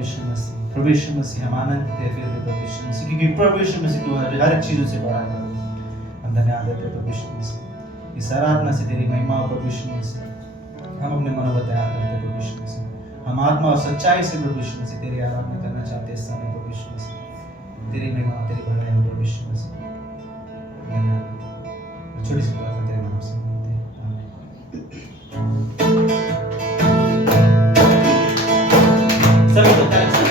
प्रभु यीशु मसीह, प्रभु यीशु मसीह हम आनंदित हैं फिर भी प्रभु यीशु मसीह, क्योंकि प्रभु यीशु मसीह तू हर एक चीज़ों से बड़ा है। हम धन्यवाद देते हैं प्रभु यीशु मसीह, इस आराधना से तेरी महिमा हो प्रभु यीशु मसीह। हम अपने मनों को तैयार करते हैं प्रभु यीशु मसीह, हम आत्मा और सच्चाई से प्रभु यीशु मसीह तेरी आराधना करना चाहते हैं इस समय प्रभु यीशु मसीह। तेरी महिमा तेरी बड़ाई हो प्रभु यीशु मसीह। छोटी सी प्रार्थना तेरे नाम से मांगते हैं, आमीन। सभी को ताली से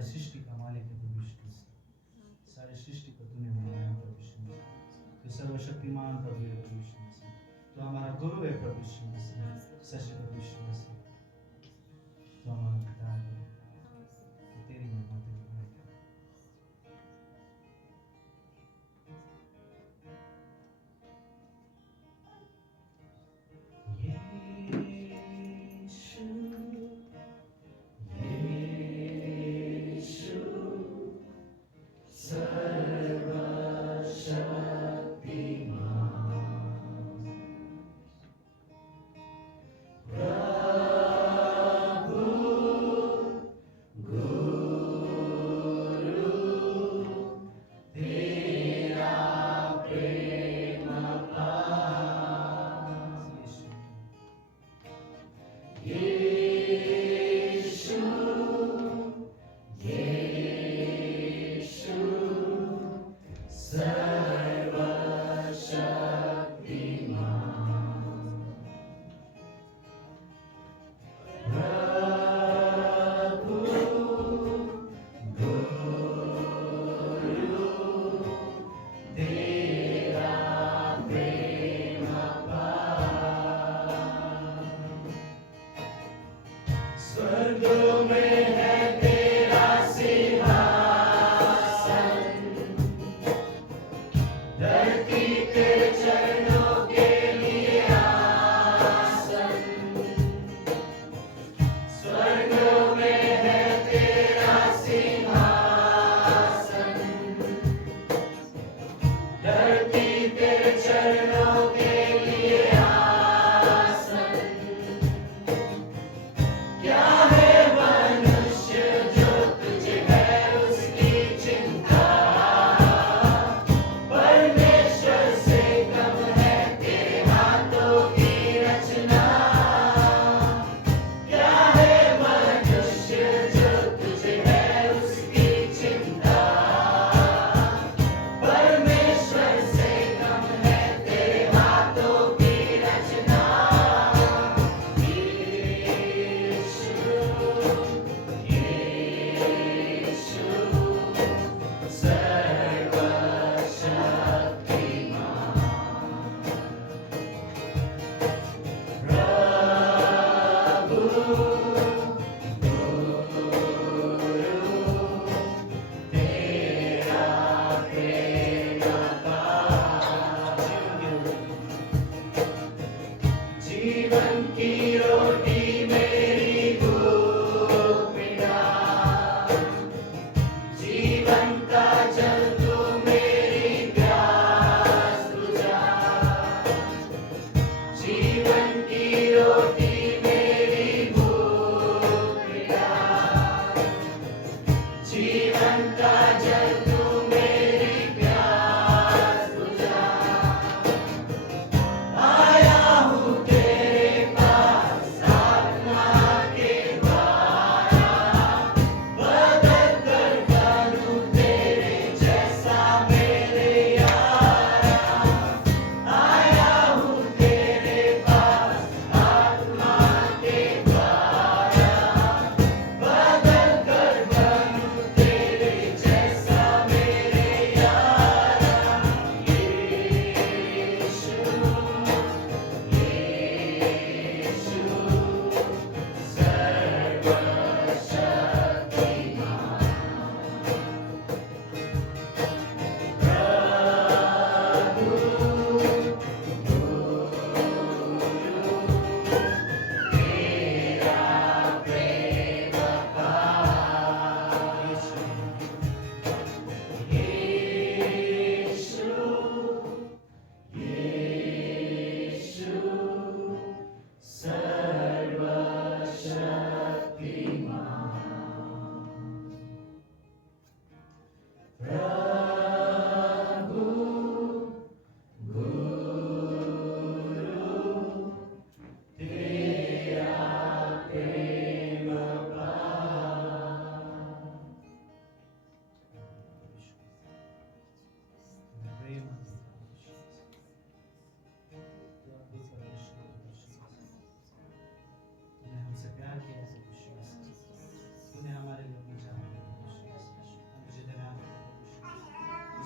सारी सृष्टि का मालिक है प्रभु यीशु मसीह। सारी सृष्टि को तूने बनाया प्रभु यीशु मसीह। तू सर्वशक्तिमान प्रभु है प्रभु यीशु मसीह। तो हमारा गुरु है प्रभु यीशु मसीह, सच्चे प्रभु यीशु मसीह। तो हमारा पिता है, तो तेरी महिमा तेरी बड़ाई। क्या है मन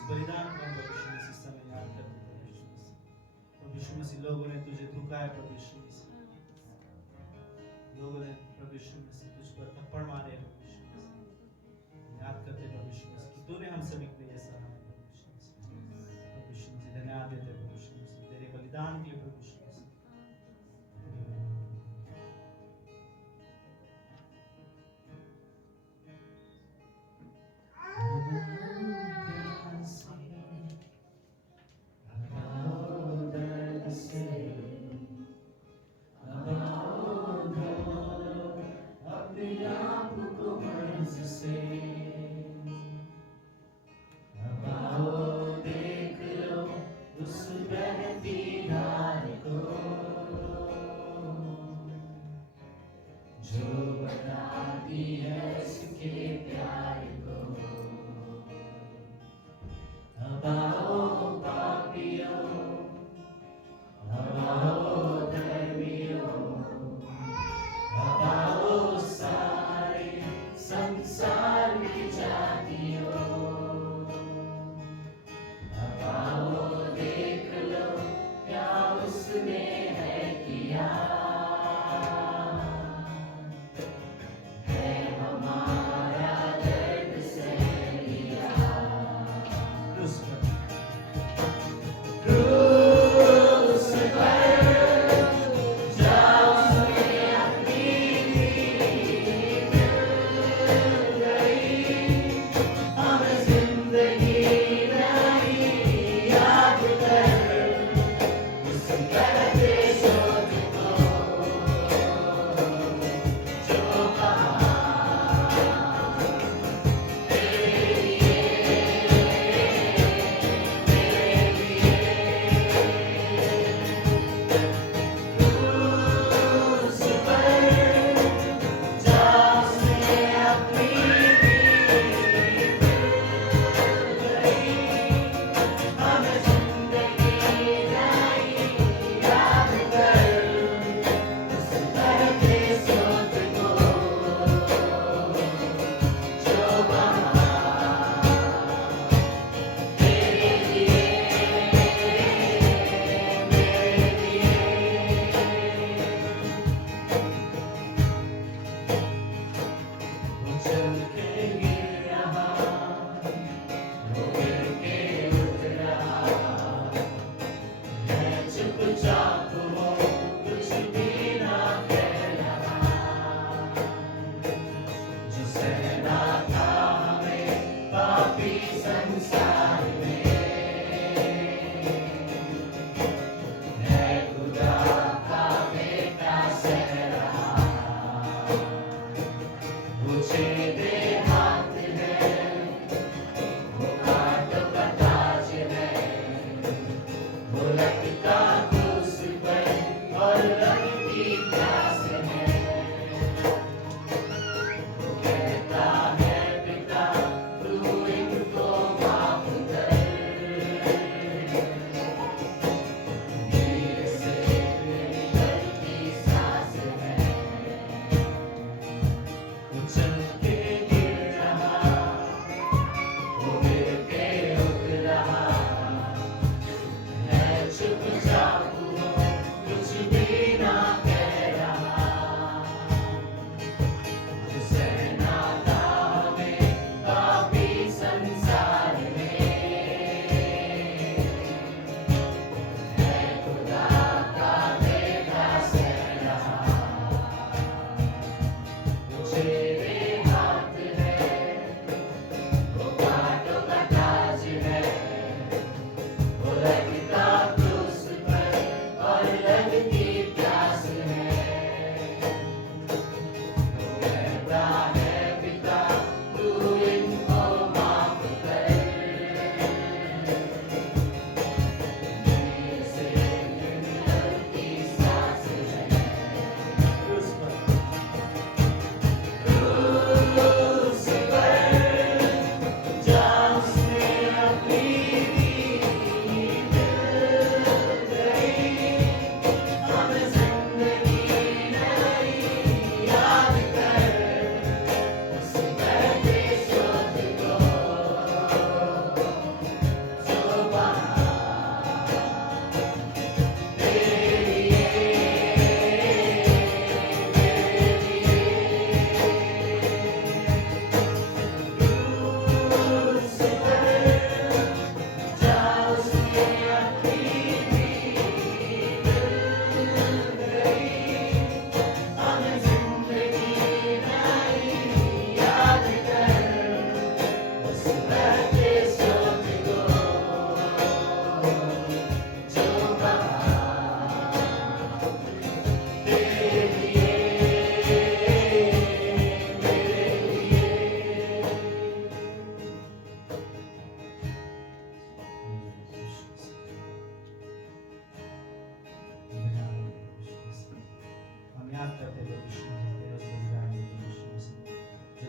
बलिदान को हम प्रभु यीशु मसीह इस समय याद करते हैं प्रभु यीशु मसीह। प्रभु यीशु मसीह लोगों ने तुझे धुकाया प्रभु यीशु मसीह, लोगों ने प्रभु यीशु मसीह तुझ पर थप्पड़ मारे प्रभु यीशु मसीह, याद करते प्रभु यीशु मसीह कि तूने हम सभी के लिए ऐसा है प्रभु यीशु मसीह। प्रभु यीशु मसीह धन्यवाद देते प्रभु यीशु मसीह तेरे बलिदान के लिए प्रभु यीशु मसीह। अपनी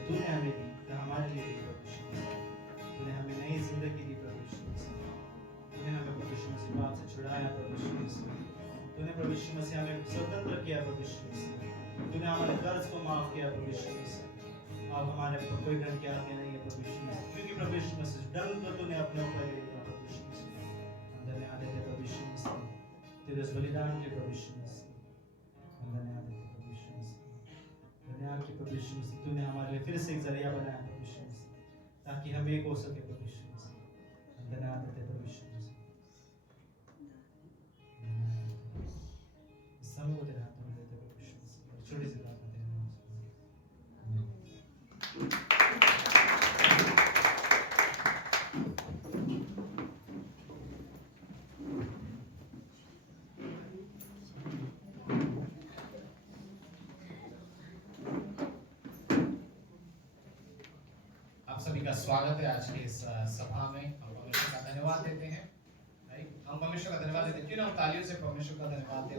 तूने हमें दी, जो हमारे लिए दी प्रभु यीशु मसीह। तूने हमें नई जिंदगी दी प्रभु यीशु मसीह। तूने हमें प्रभु यीशु मसीह पाप से छुड़ाया प्रभु यीशु मसीह। तूने प्रभु यीशु मसीह हमें स्वतंत्र किया प्रभु यीशु मसीह। तूने हमारे कर्ज को माफ किया प्रभु यीशु मसीह। अब हमारे ऊपर कोई दंड की आज्ञा नहीं है प्रभु यीशु मसीह, क्योंकि प्रभु यीशु मसीह दंड तो तूने अपने ऊपर ले लिया प्रभु यीशु मसीह। हम धन्यवाद देते प्रभु यीशु मसीह तेरे इस बलिदान के प्रभु यीशु मसीह। हम धन्यवाद देते प्रभु यीशु मसीह। धन्यवाद के प्रभु यीशु मसीह, तूने हमारे लिए फिर से एक जरिया बनाया प्रभु यीशु मसीह, ताकि हम एक हो सके प्रभु यीशु मसीह। हम धन्यवाद देते प्रभु यीशु मसीह। सब को तेरे हाथों में देते प्रभु यीशु मसीह। छोटी सी प्रार्थना तेरे नाम से। आप सभी का स्वागत है आज की इस सभा में। हम परमेश्वर का धन्यवाद देते हैं। राइट, हम परमेश्वर का धन्यवाद देते हैं। क्यों ना हम तालियों से परमेश्वर का धन्यवाद दें।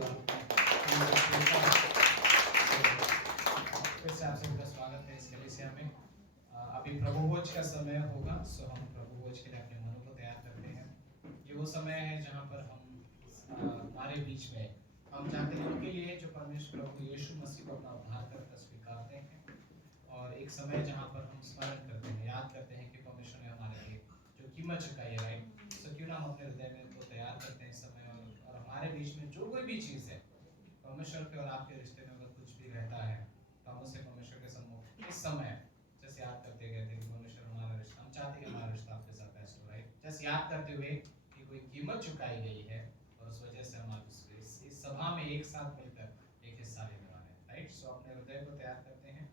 फिर से आप सभी का स्वागत है इस कलीसिया में। अभी प्रभु भोज का समय होगा, सो हम प्रभु भोज के लिए अपने मनों को तैयार करते हैं। ये वो समय है जहाँ पर हम हमारे बीच में हम चाहते हैं उनके लिए जो परमेश्वर प्रभु यीशु मसीह को अपना उद्धारकर्ता स्वीकारते हैं, और एक समय जहाँ पर हम स्मरण करते हैं, याद करते हैं कि परमेश्वर ने हमारे लिए जो कीमत चुकाई है। राइट, सो क्यों ना हम अपने हृदय में तो तैयार करते हैं इस समय, और हमारे बीच में जो कोई भी चीज़ है परमेश्वर के और आपके रिश्ते में अगर कुछ भी रहता है तो हम उसे परमेश्वर के सम्मुख इस समय जैसे याद करते गए थे कि परमेश्वर हमारा रिश्ता, हम चाहते हैं कि हमारा रिश्ता आपके साथ बेस्ट हो। राइट, जैसे याद करते हुए कि कोई कीमत चुकाई गई है और उस वजह से हम इस सभा में एक साथ मिलकर एक हिस्सा लेने वाले हैं। राइट, सो अपने हृदय को तैयार करते हैं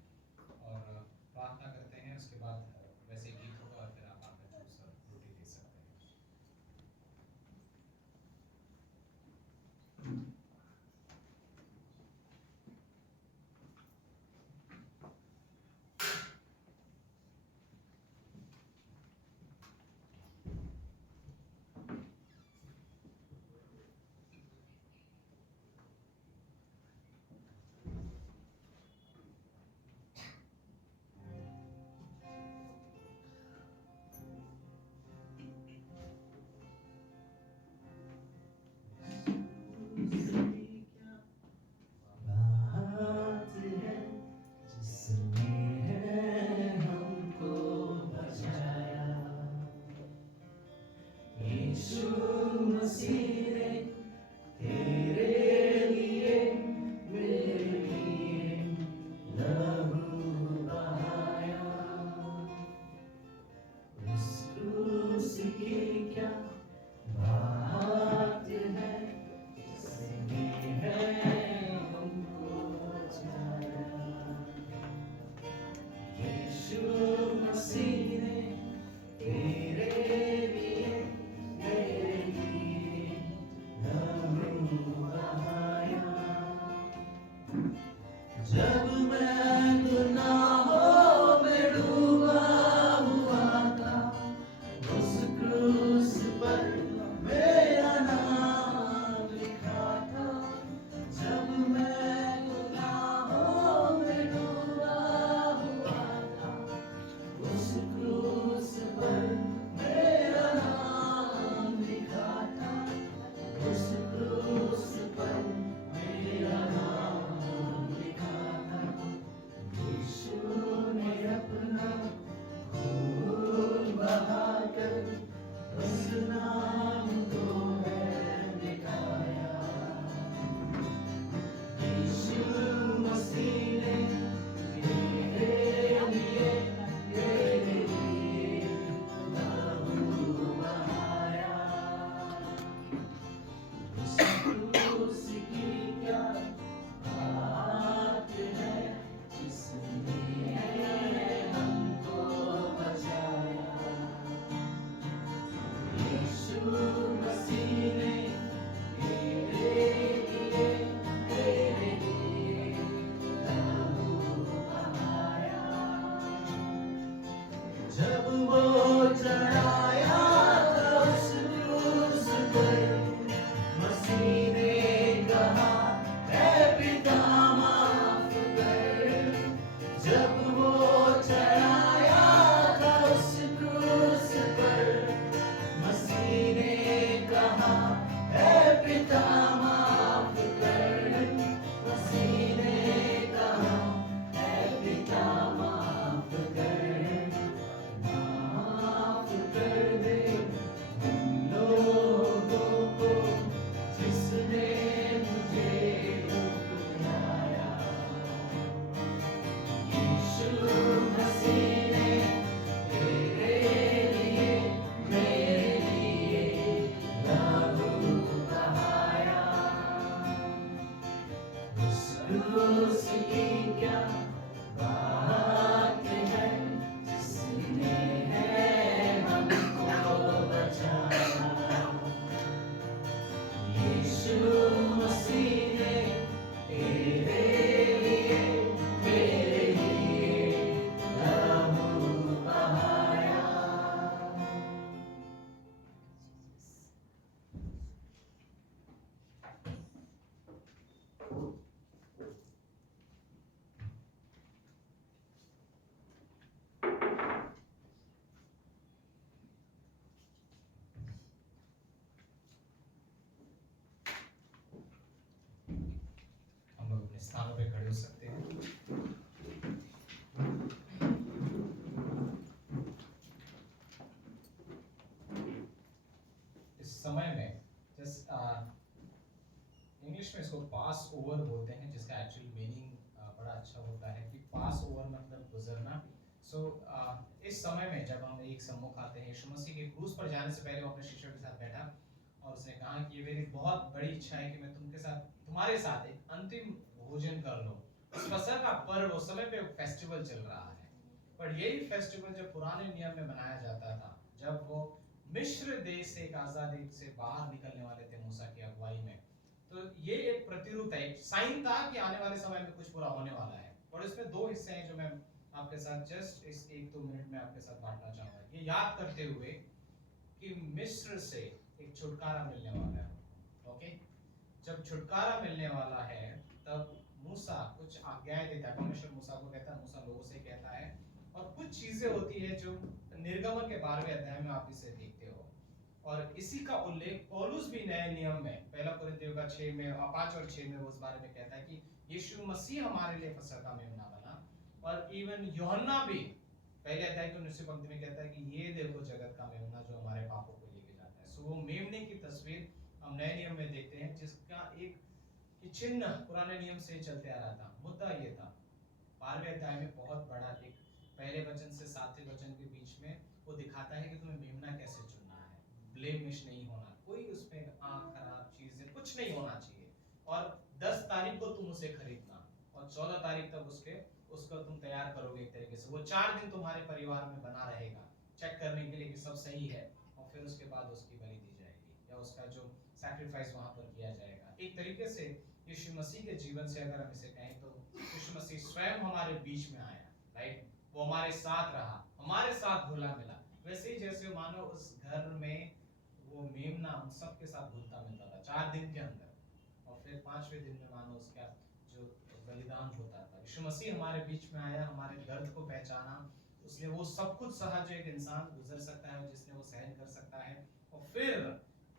और प्रार्थना करते हैं। उसके बाद वैसे गीत होगा और फिर आप आकर जूस और रोटी दे सकते हैं। जब मैं गुनाहों में डूबा हुआ था, उस क्रूस पर मेरा नाम लिखा था। जब मैं गुनाहों में डूबा हुआ था, उस क्रूस पर मेरा नाम लिखा था। उस क्रूस पर मेरा नाम लिखा था। यीशु ने अपना खून बहाकर उस नाम को है दिखाया। यीशु मसीह ने मेरे लिए लहू बहाया। उस क्रूस की क्या बात है, जिसने हमको बचाया। यीशु मसीह ने मेरे लिए लहू बहाया। जब वो चढ़ाया था उस क्रूस पर, मसीह ने कहा है पिता माफ कर। जब वो पैरों पे खड़े हो सकते हैं। इस समय में जस्ट इंग्लिश में इसको पास ओवर बोलते हैं, जिसका एक्चुअल मीनिंग बड़ा अच्छा होता है कि पास ओवर मतलब गुजरना। सो इस समय में जब हम एक सम्मुख आते हैं, यीशु मसीह के क्रूस पर जाने से पहले वो अपने शिष्यों के साथ बैठा और उसने कहा कि ये मेरी बहुत बड़ी इच्छा है कि मैं तुम्हारे साथ एक अंतिम भोजन कर लूं। उस फसह का पर्व उस समय पे फेस्टिवल चल रहा है, पर यही फेस्टिवल जब पुराने नियम में मनाया जाता था, जब वो मिस्र देश से एक आजादी से बाहर निकलने वाले थे मूसा की अगुवाई में, तो ये एक प्रतिरूप है, एक साइन था कि आने वाले समय में कुछ पूरा होने वाला है। और इसमें दो हिस्से हैं जो मैं आपके साथ जस्ट इस 1-2 मिनट में आपके साथ बांटना चाहूंगा, ये याद करते हुए कि मिस्र से एक छुटकारा मिलने वाला है। ओके, जब छुटकारा मिलने वाला है तब मूसा कुछ आज्ञाएं देता है, परमेश्वर मूसा को कहता है, मूसा लोगों से कहता है, और कुछ चीजें होती है जो निर्गमन के 12वें अध्याय में आप इसे देखते हो। और इसी का उल्लेख पौलुस भी नए नियम में पहला कुरिन्थियों का 6 में 5 और 6 में उस बारे में कहता है कि यीशु मसीह हमारे लिए फसह का मेमना बना। और इवन यूहन्ना भी पहले अध्याय की 19वीं पंक्ति में कहता है कि ये देखो जगत का मेमना जो हमारे पापों को लेके जाता है। सो वो मेमने की तस्वीर हम नए नियम में देखते हैं, जिसका एक चिन्ह पुराने नियम से चलते आ रहा था। मुद्दा ये था 12वें अध्याय में बहुत बड़ा एक पहले वचन से 7वें वचन के बीच में वो दिखाता है कि तुम्हें मेमना कैसे चुनना है, ब्लेमिश नहीं होना, कोई उसमें आंख खराब चीजें कुछ नहीं होना चाहिए, और 10 तारीख को तुम उसे खरीदना और 14 तारीख तक उसको तुम तैयार करोगे एक तरीके से। वो 4 दिन तुम्हारे परिवार में बना रहेगा चेक करने के लिए कि सब सही है, और फिर उसके बाद उसकी बलि दी जाएगी या उसका जो सैक्रिफाइस वहां पर किया जाएगा। एक तरीके से यीशु मसीह के जीवन से अगर हम इसे कहें तो यीशु मसीह स्वयं हमारे बीच में आया, राइट, वो हमारे साथ रहा, हमारे साथ घुला मिला। वैसे ही जैसे मानो उस घर में वो मेमना उन सब के साथ घुलता मिलता था 4 दिन के अंदर, और फिर 5वें दिन में मानो उसका जो बलिदान होता था। यीशु मसीह हमारे बीच में आया, हमारे दर्द को पहचाना, उसने वो सब कुछ सहा जो एक इंसान गुजर सकता है, जिसने वो सहन कर सकता है। और फिर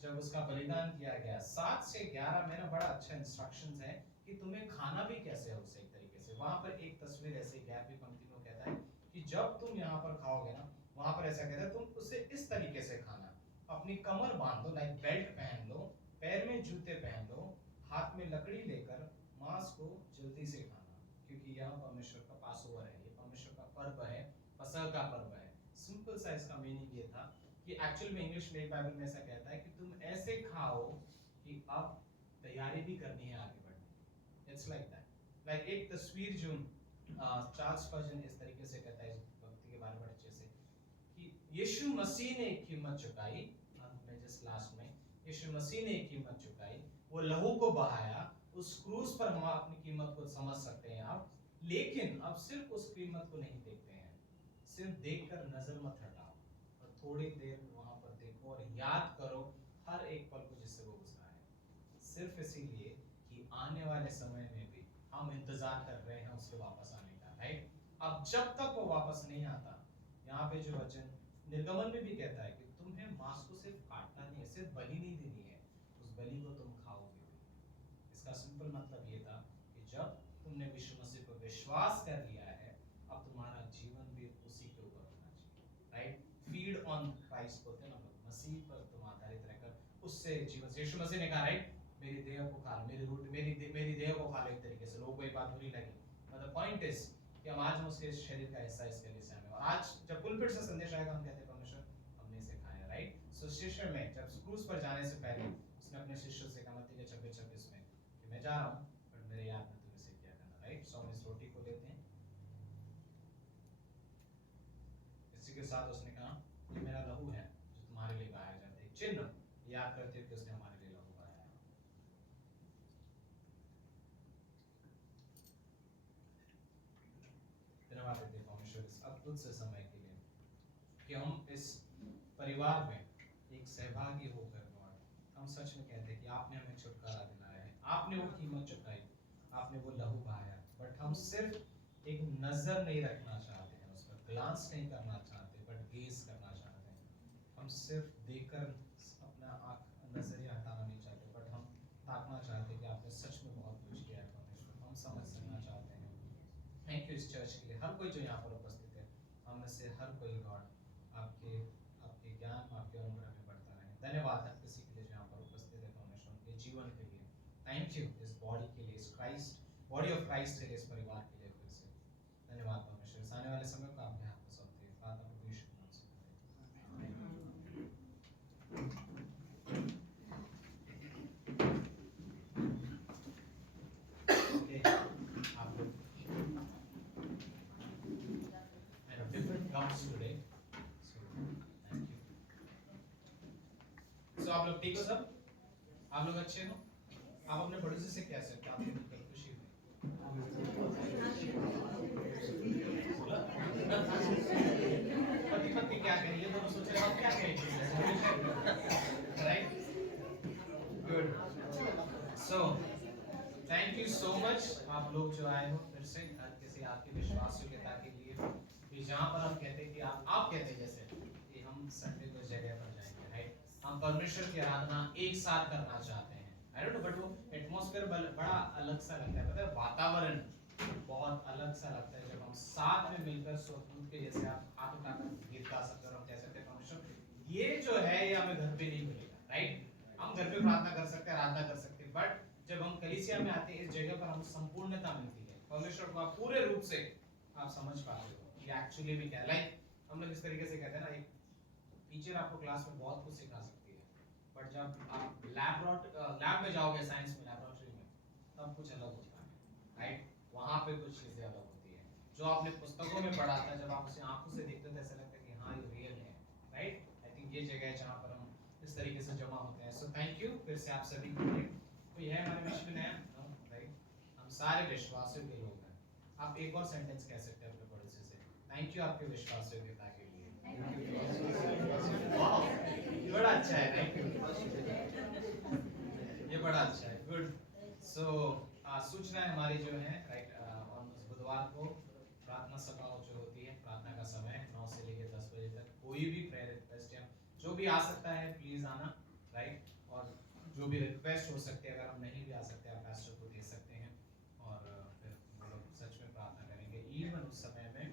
जब उसका बलिदान किया गया 7 से 11 में ना बड़ा अच्छा इंस्ट्रक्शंस है कि तुम्हें खाना भी कैसे है उसे एक तरीके से। वहां पर एक तस्वीर ऐसे 11वीं पंक्ति में कहता है कि जब तुम यहाँ पर खाओगे ना, वहां पर ऐसा कहता है तुम उसे इस तरीके से खाना, अपनी कमर बांध लो, लाइक बेल्ट पहन लो, पैर में जूते पहन लो, हाथ में लकड़ी लेकर मांस को जल्दी से खाना, क्योंकि यह परमेश्वर का पासओवर है, ये परमेश्वर का पर्व है, फसह का पर्व है। सिंपल सा इसका मीनिंग ये था कि एक्चुअल में इंग्लिश में बाइबल में ऐसा कहता है कि तुम ऐसे खाओ कि अब तैयारी भी करनी है आगे बढ़ने। इट्स लाइक दैट, लाइक एक तस्वीर जो चार्ल्स स्पर्जन इस तरीके से कहता है इस भक्ति के बारे में अच्छे से, कि यीशु मसीह ने एक कीमत चुकाई, अंत में जस्ट लास्ट में यीशु मसीह ने एक कीमत चुकाई, वो लहू को बहाया, उस क्रूस पर हम अपनी कीमत को समझ सकते हैं अब। लेकिन अब सिर्फ उस कीमत को नहीं देखते हैं, सिर्फ देखकर नजर मत हटाओ, और थोड़ी देर वहां पर देखो और याद करो हर एक पल को जिससे वो गुजरा है, सिर्फ इसीलिए कि आने वाले समय में भी हम इंतजार कर रहे हैं उसके वापस आने का, राइट। अब जब तक वो वापस नहीं आता, यहाँ पे जो वचन निर्गमन में भी कहता है कि तुम्हें मांस को सिर्फ काटना नहीं है, सिर्फ बलि नहीं देनी है, उस बलि को तुम खाओगे भी। इसका सिंपल मतलब ये था कि जब तुमने यीशु मसीह पर विश्वास कर लिया है, अब तुम्हारा जीवन भी उसी के ऊपर होना चाहिए, राइट। फीड ऑन क्राइस्ट बोलते हैं ना, मसीह पर तुम आधारित रहकर उससे जीवन। यीशु मसीह ने कहा, राइट, मेरी देह को खा लो, मेरी देह को खा लो। एक तरीके से लोगों को ये बात बुरी लगी, मतलब पॉइंट इज कि हम आज उसके शरीर का हिस्सा इसके लिए से हमें, और आज जब पुलपिट से संदेश आएगा हम कहते हैं परमेश्वर हमने इसे खाया, राइट। सो शिष्य में जब क्रूस पर जाने से पहले उसने अपने शिष्यों से कहा मत्ती 26:26 में कि मैं जा रहा हूँ पर मेरे याद में तुम इसे क्या करना, राइट। सो हम इस रोटी को लेते हैं, इसी के साथ उसने कहा ये मेरा लहू है जो तुम्हारे लिए बहाया जाता है, एक चिन्ह याद करते हुए कि उसने हमारे लिए लहू बहाया। धन्यवाद देते हैं परमेश्वर इस अद्भुत से समय के लिए कि हम इस परिवार में एक सहभागी होकर गॉड हम सच में कहते हैं कि आपने हमें छुटकारा दिलाया है, आपने वो कीमत चुकाई, आपने वो लहू बहाया, बट हम सिर्फ एक नजर नहीं रखना चाहते हैं, उस पर ग्लांस नहीं करना चाहते, बट गेज करना चाहते हैं। हम सिर्फ देखकर अपना आंख नजरिया हटाना नहीं चाहते, बट हम ताकना चाहते हैं कि आपने सच में बहुत कुछ किया है परमेश्वर। हम हम समझ सकना चाहते हैं। थैंक यू इस चर्च के लिए, हर कोई जो यहाँ पर उपस्थित है, हम में से हर कोई गॉड आपके आपके ज्ञान आपके अनुग्रह में बढ़ता रहे। धन्यवाद हर किसी के लिए जो यहाँ पर उपस्थित है परमेश्वर, उनके जीवन के लिए। थैंक यू इस बॉडी के लिए, इस क्राइस्ट बॉडी ऑफ क्राइस्ट के लिए, इस परिवार के लिए फिर से धन्यवाद परमेश्वर। इस आने वाले समय को आपके हाथ में सौंपते हैं, प्रार्थना प्रभु यीशु के नाम से करते हैं। Okay, आप लोग I have different gowns today, so thank you. So आप लोग ठीक हो सब? आप लोग अच्छे हो? आप अपने पड़ोसी से कैसे हो? क्या आपको मिलकर खुशी हुई? पति पत्नी क्या कहें? ये दोनों सोच रहे हैं, आप क्या कहेंगे? Right? Good. So thank you so much आप लोग जो आए हो फिर से, हर किसी आपकी विश्वास योग्यता के लिए कि जहाँ पर हम कहते हैं कि आप कहते हैं जैसे कि हम संडे को जगह पर जाएंगे, राइट? हम परमेश्वर की आराधना एक साथ करना चाहते हैं। आई डोंट नो बट वो एटमॉस्फेयर बड़ा अलग सा लगता है, पता है? वातावरण बहुत अलग सा लगता है जब हम साथ में मिलकर स्वरूप के जैसे आप हाथ उठाकर गीत गा सकते हो और हम कह सकते हैं परमेश्वर ये जो है ये हमें घर पे नहीं मिलेगा, राइट? हम घर पे प्रार्थना कर सकते हैं, आराधना कर सकते हैं, बट जब हम कलीसिया में आते हैं इस जगह पर हम संपूर्णता मिलती है, परमेश्वर को आप पूरे रूप से आप समझ पाते हो कि एक्चुअली में क्या है। लाइक हम लोग इस तरीके से कहते हैं ना, एक टीचर आपको क्लास में बहुत कुछ सिखा सकती है, बट जब आप लैब में जाओगे साइंस में, लैबोरेटरी में, तब कुछ अलग होता है, राइट? वहां पे कुछ चीजें अलग होती है। जो आपने पुस्तकों में पढ़ा था, जब आप उसे आंखों से देखते थे ऐसा लगता है कि हाँ ये रियल है, राइट? आई थिंक ये जगह है जहाँ पर हम इस तरीके से जमा होते हैं। सो थैंक यू फिर से आप सभी के लिए। तो यह है हमारे विश्व में नया, राइट? हम सारे विश्वासियों के लोग हैं। आप एक और सेंटेंस कह सकते हैं अपने पड़ोसी से, थैंक यू आपके विश्वास योग्यता के लिए। वाह, ये बड़ा अच्छा है, थैंक यू, ये बड़ा अच्छा है, गुड। सो सूचना हमारी जो है, राइट, ऑन बुधवार को प्रार्थना सभा जो होती है, प्रार्थना का समय 9 से लेकर 10 बजे तक। कोई भी प्रेयर रिक्वेस्ट है जो भी आ सकता है प्लीज आना, राइट? और जो भी रिक्वेस्ट हो सकते हैं, अगर हम नहीं भी आ सकते आप पास्टर को दे सकते हैं और फिर हम लोग सच में प्रार्थना करेंगे। इवन उस समय में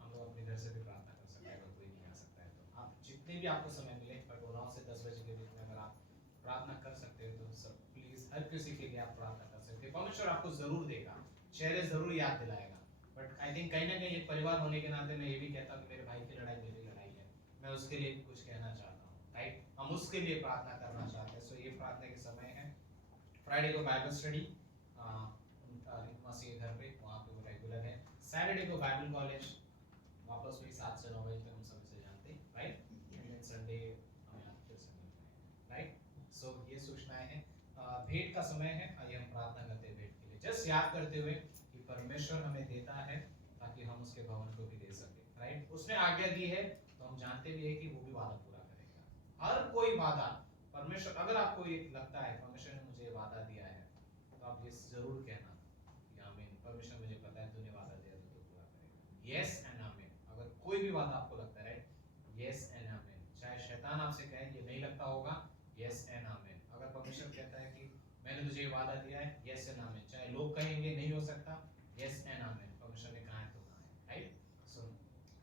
हम लोग अपने घर से भी प्रार्थना कर सकते हैं अगर कोई नहीं आ सकता है तो। आप जितने भी आपको समय मिले, बट 9 से 10 बजे के बीच में अगर आप प्रार्थना कर सकते हो तो सब प्लीज हर किसी के लिए आप प्रार्थना कर सकते हैं। परमेश्वर आपको जरूर देगा, चेहरे जरूर याद दिलाएगा। बट आई थिंक कहीं ना कहीं एक परिवार होने के नाते मैं ये भी कहता हूँ कि मेरे भाई की लड़ाई मेरी लड़ाई है, मैं उसके लिए भी कुछ कहना चाहता हूँ, राइट? हम उसके लिए प्रार्थना करना चाहते हैं। सो ये प्रार्थना के समय है। फ्राइडे को बाइबल स्टडी मसीह घर पे, वहाँ पे वो रेगुलर है। सैटरडे को बाइबल कॉलेज वापस वही 7 से 9 बजे तक हम सभी से जानते हैं, राइट? एंड देन संडे हम यहाँ फिर से मिलते हैं, राइट? सो ये सूचनाएं हैं। भेंट का समय है, आइए हम प्रार्थना करते हैं भेंट के लिए, जस्ट याद करते हुए कि परमेश्वर हमें देता है ताकि हम उसके भवन को भी दे सके, राइट? उसने आज्ञा दी है तो हम जानते भी है कि वो भी वादा पूरा करेगा। हर कोई वादा परमेश्वर, अगर आपको ये लगता है परमेश्वर ने मुझे वादा दिया है तो आप ये जरूर कहना कि आमीन, परमेश्वर मुझे पता है तूने वादा दिया तो पूरा करेगा। यस एंड आमीन। अगर कोई भी वादा आपको लगता है, राइट, यस एंड आमीन। चाहे शैतान आपसे कहे ये नहीं लगता होगा, यस एंड आमीन। अगर परमेश्वर कहता है कि मैंने तुझे वादा दिया है, यस एंड आमीन। चाहे लोग कहेंगे नहीं हो सकता, यस एंड आमीन। परमेश्वर ने कहा है तो कहा है, राइट? सो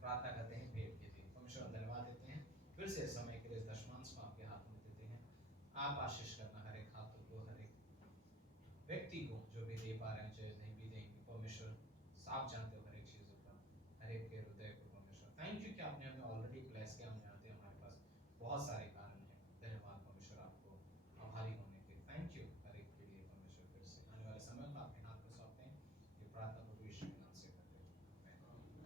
प्रार्थना करते हैं भेंट के लिए। परमेश्वर धन्यवाद देते हैं फिर से समय के लिए, दशमांश को आपके हाथ में देते हैं। आप आशीष करना हर एक हाथों को, हर एक व्यक्ति को, जो भी दे पा रहे हैं चाहे नहीं भी देंगे, परमेश्वर साफ जानते हो हर एक चीजों का, हर एक के हृदय को। परमेश्वर थैंक यू कि आपने हमें ऑलरेडी ब्लेस किया। हम जानते हैं हमारे पास बहुत सारे कारण हैं। धन्यवाद परमेश्वर, आपको आभारी होने के। थैंक यू हर एक के लिए परमेश्वर। फिर से आने वाले समय को आपके हाथ में सौंपते हैं। ये प्रार्थना प्रभु यीशु के नाम से करते हैं, आमीन।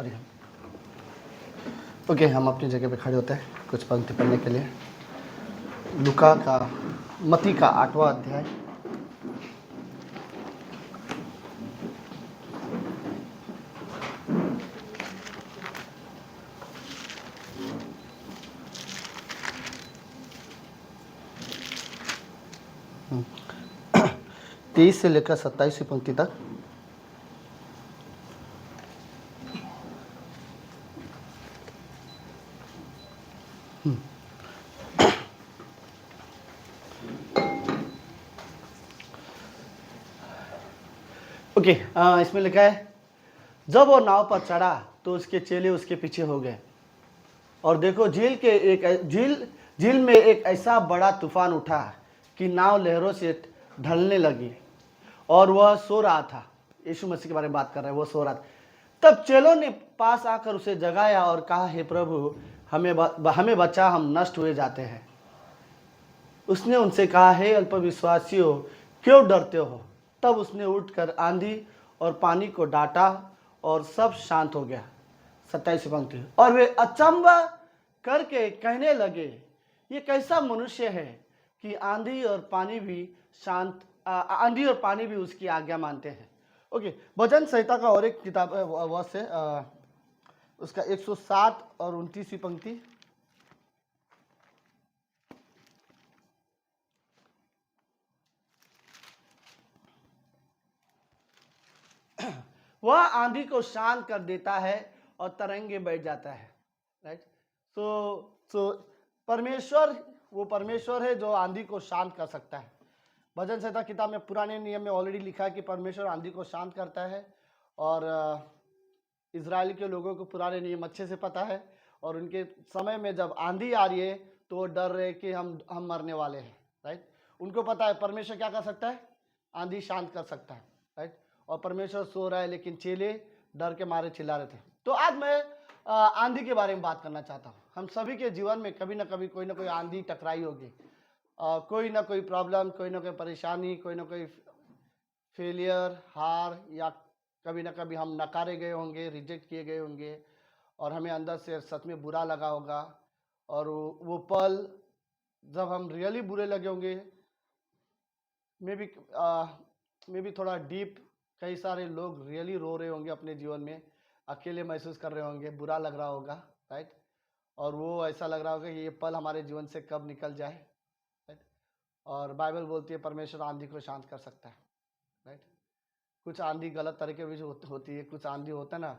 सॉरी। ओके, हम अपनी जगह पे खड़े होते हैं कुछ पंक्ति पढ़ने के लिए। लूका का मत्ती का 8वां अध्याय। हम्म, 23 से लेकर 27वीं पंक्ति तक। ओके, इसमें लिखा है, जब वो नाव पर चढ़ा तो उसके चेले उसके पीछे हो गए। और देखो, झील में एक ऐसा बड़ा तूफान उठा कि नाव लहरों से ढलने लगी और वह सो रहा था। यीशु मसीह के बारे में बात कर रहे हैं, वो सो रहा था। तब चेलों ने पास आकर उसे जगाया और कहा, हे प्रभु, हमें बचा, हम नष्ट हुए जाते हैं। उसने उनसे कहा, हे अल्पविश्वासियों, क्यों डरते हो? तब उसने उठकर आंधी और पानी को डांटा और सब शांत हो गया। 27 पंक्ति। और वे अचंभा करके कहने लगे, ये कैसा मनुष्य है कि आंधी और पानी भी उसकी आज्ञा मानते हैं। ओके, भजन संहिता का और एक किताब वह से उसका 107 और 29वीं पंक्ति। वह आंधी को शांत कर देता है और तरंगे बैठ जाता है। राइट। सो परमेश्वर वो परमेश्वर है जो आंधी को शांत कर सकता है। भजन संहिता किताब में पुराने नियम में ऑलरेडी लिखा है कि परमेश्वर आंधी को शांत करता है। और इजराइल के लोगों को पुराने नियम अच्छे से पता है। और उनके समय में जब आंधी आ रही है तो वो डर रहे कि हम मरने वाले हैं। राइट। उनको पता है परमेश्वर क्या कर सकता है, आंधी शांत कर सकता है। राइट। और परमेश्वर सो रहा है लेकिन चेले डर के मारे चिल्ला रहे थे। तो आज मैं आंधी के बारे में बात करना चाहता हूँ। हम सभी के जीवन में कभी ना कभी कोई ना कोई आंधी टकराई होगी। कोई ना कोई प्रॉब्लम, कोई ना कोई परेशानी, कोई ना कोई फेलियर, हार, या कभी ना कभी हम नकारे गए होंगे, रिजेक्ट किए गए होंगे और हमें अंदर से सच में बुरा लगा होगा। और वो पल जब हम रियली बुरे लगे होंगे, मे बी थोड़ा डीप, कई सारे लोग रियली रो रहे होंगे अपने जीवन में, अकेले महसूस कर रहे होंगे, बुरा लग रहा होगा। राइट। और वो ऐसा लग रहा होगा कि ये पल हमारे जीवन से कब निकल जाए। राइट। और बाइबल बोलती है परमेश्वर आंधी को शांत कर सकता है। राइट। कुछ आंधी गलत तरीके भी होती है। कुछ आंधी होता है ना,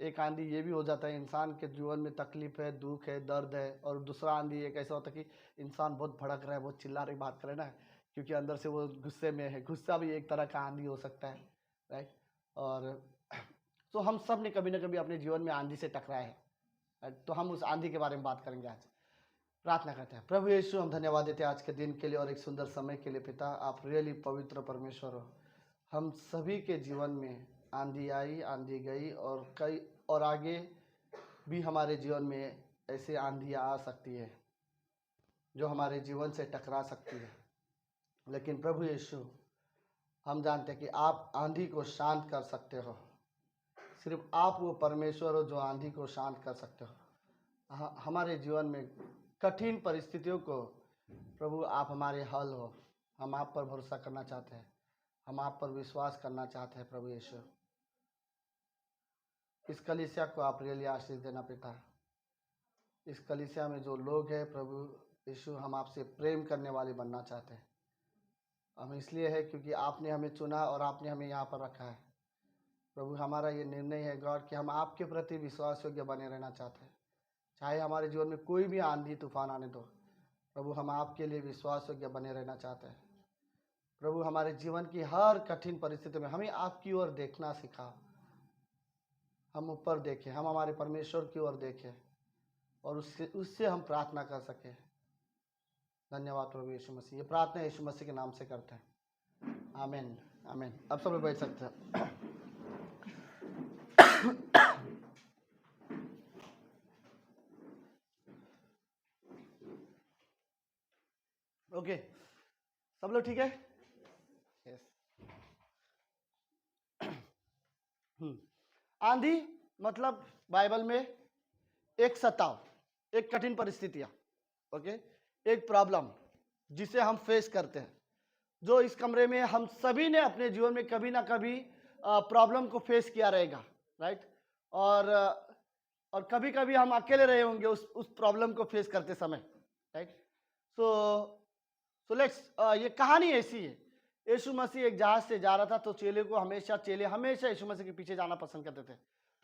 एक आंधी ये भी हो जाता है इंसान के जीवन में तकलीफ है, दुख है, दर्द है। और दूसरा आंधी एक ऐसा होता है कि इंसान बहुत भड़क रहा है, बहुत चिल्ला रही बात करे ना, क्योंकि अंदर से वो गुस्से में है। गुस्सा भी एक तरह का आंधी हो सकता है। राइट। और तो हम सब ने कभी ना कभी अपने जीवन में आंधी से टकराए हैं। तो हम उस आंधी के बारे में बात करेंगे आज। प्रार्थना करते हैं। प्रभु यीशु, हम धन्यवाद देते हैं आज के दिन के लिए और एक सुंदर समय के लिए। पिता, आप रियली पवित्र परमेश्वर हो। हम सभी के जीवन में आंधी आई, आंधी गई, और आगे भी हमारे जीवन में ऐसे आंधियाँ आ सकती है जो हमारे जीवन से टकरा सकती है। लेकिन प्रभु यीशु, हम जानते हैं कि आप आंधी को शांत कर सकते हो। सिर्फ आप वो परमेश्वर हो जो आंधी को शांत कर सकते हो। हमारे जीवन में कठिन परिस्थितियों को प्रभु आप हमारे हल हो। हम आप पर भरोसा करना चाहते हैं, हम आप पर विश्वास करना चाहते हैं। प्रभु यीशु, इस कलीसिया को आप रियली आशीष देना पिता। इस कलीसिया में जो लोग हैं प्रभु यीशु, हम आपसे प्रेम करने वाले बनना चाहते हैं। हम इसलिए है क्योंकि आपने हमें चुना और आपने हमें यहाँ पर रखा है। प्रभु, हमारा ये निर्णय है गॉड कि हम आपके प्रति विश्वास योग्य बने रहना चाहते हैं। चाहे हमारे जीवन में कोई भी आंधी तूफान आने दो, प्रभु हम आपके लिए विश्वास योग्य बने रहना चाहते हैं। प्रभु, हमारे जीवन की हर कठिन परिस्थिति में हमें आपकी ओर देखना सिखाओ। हम ऊपर देखें, हम हमारे परमेश्वर की ओर देखें और उससे हम प्रार्थना कर सकें। धन्यवाद प्रभु यीशु मसीह। ये प्रार्थना यीशु मसीह के नाम से करते हैं। आमीन, आमीन। अब सब लोग बैठ सकते हैं। ओके, सब लोग ठीक है? यस। आंधी मतलब बाइबल में एक सताव, एक कठिन परिस्थितियां, ओके, एक प्रॉब्लम जिसे हम फेस करते हैं, जो इस कमरे में हम सभी ने अपने जीवन में कभी ना कभी प्रॉब्लम को फेस किया रहेगा, राइट। और और कभी कभी हम अकेले रहे होंगे उस प्रॉब्लम को फेस करते समय, राइट। सो सो लेट्स, ये कहानी ऐसी है, यीशु मसीह एक जहाज से जा रहा था, तो चेले हमेशा यीशु मसीह के पीछे जाना पसंद करते थे।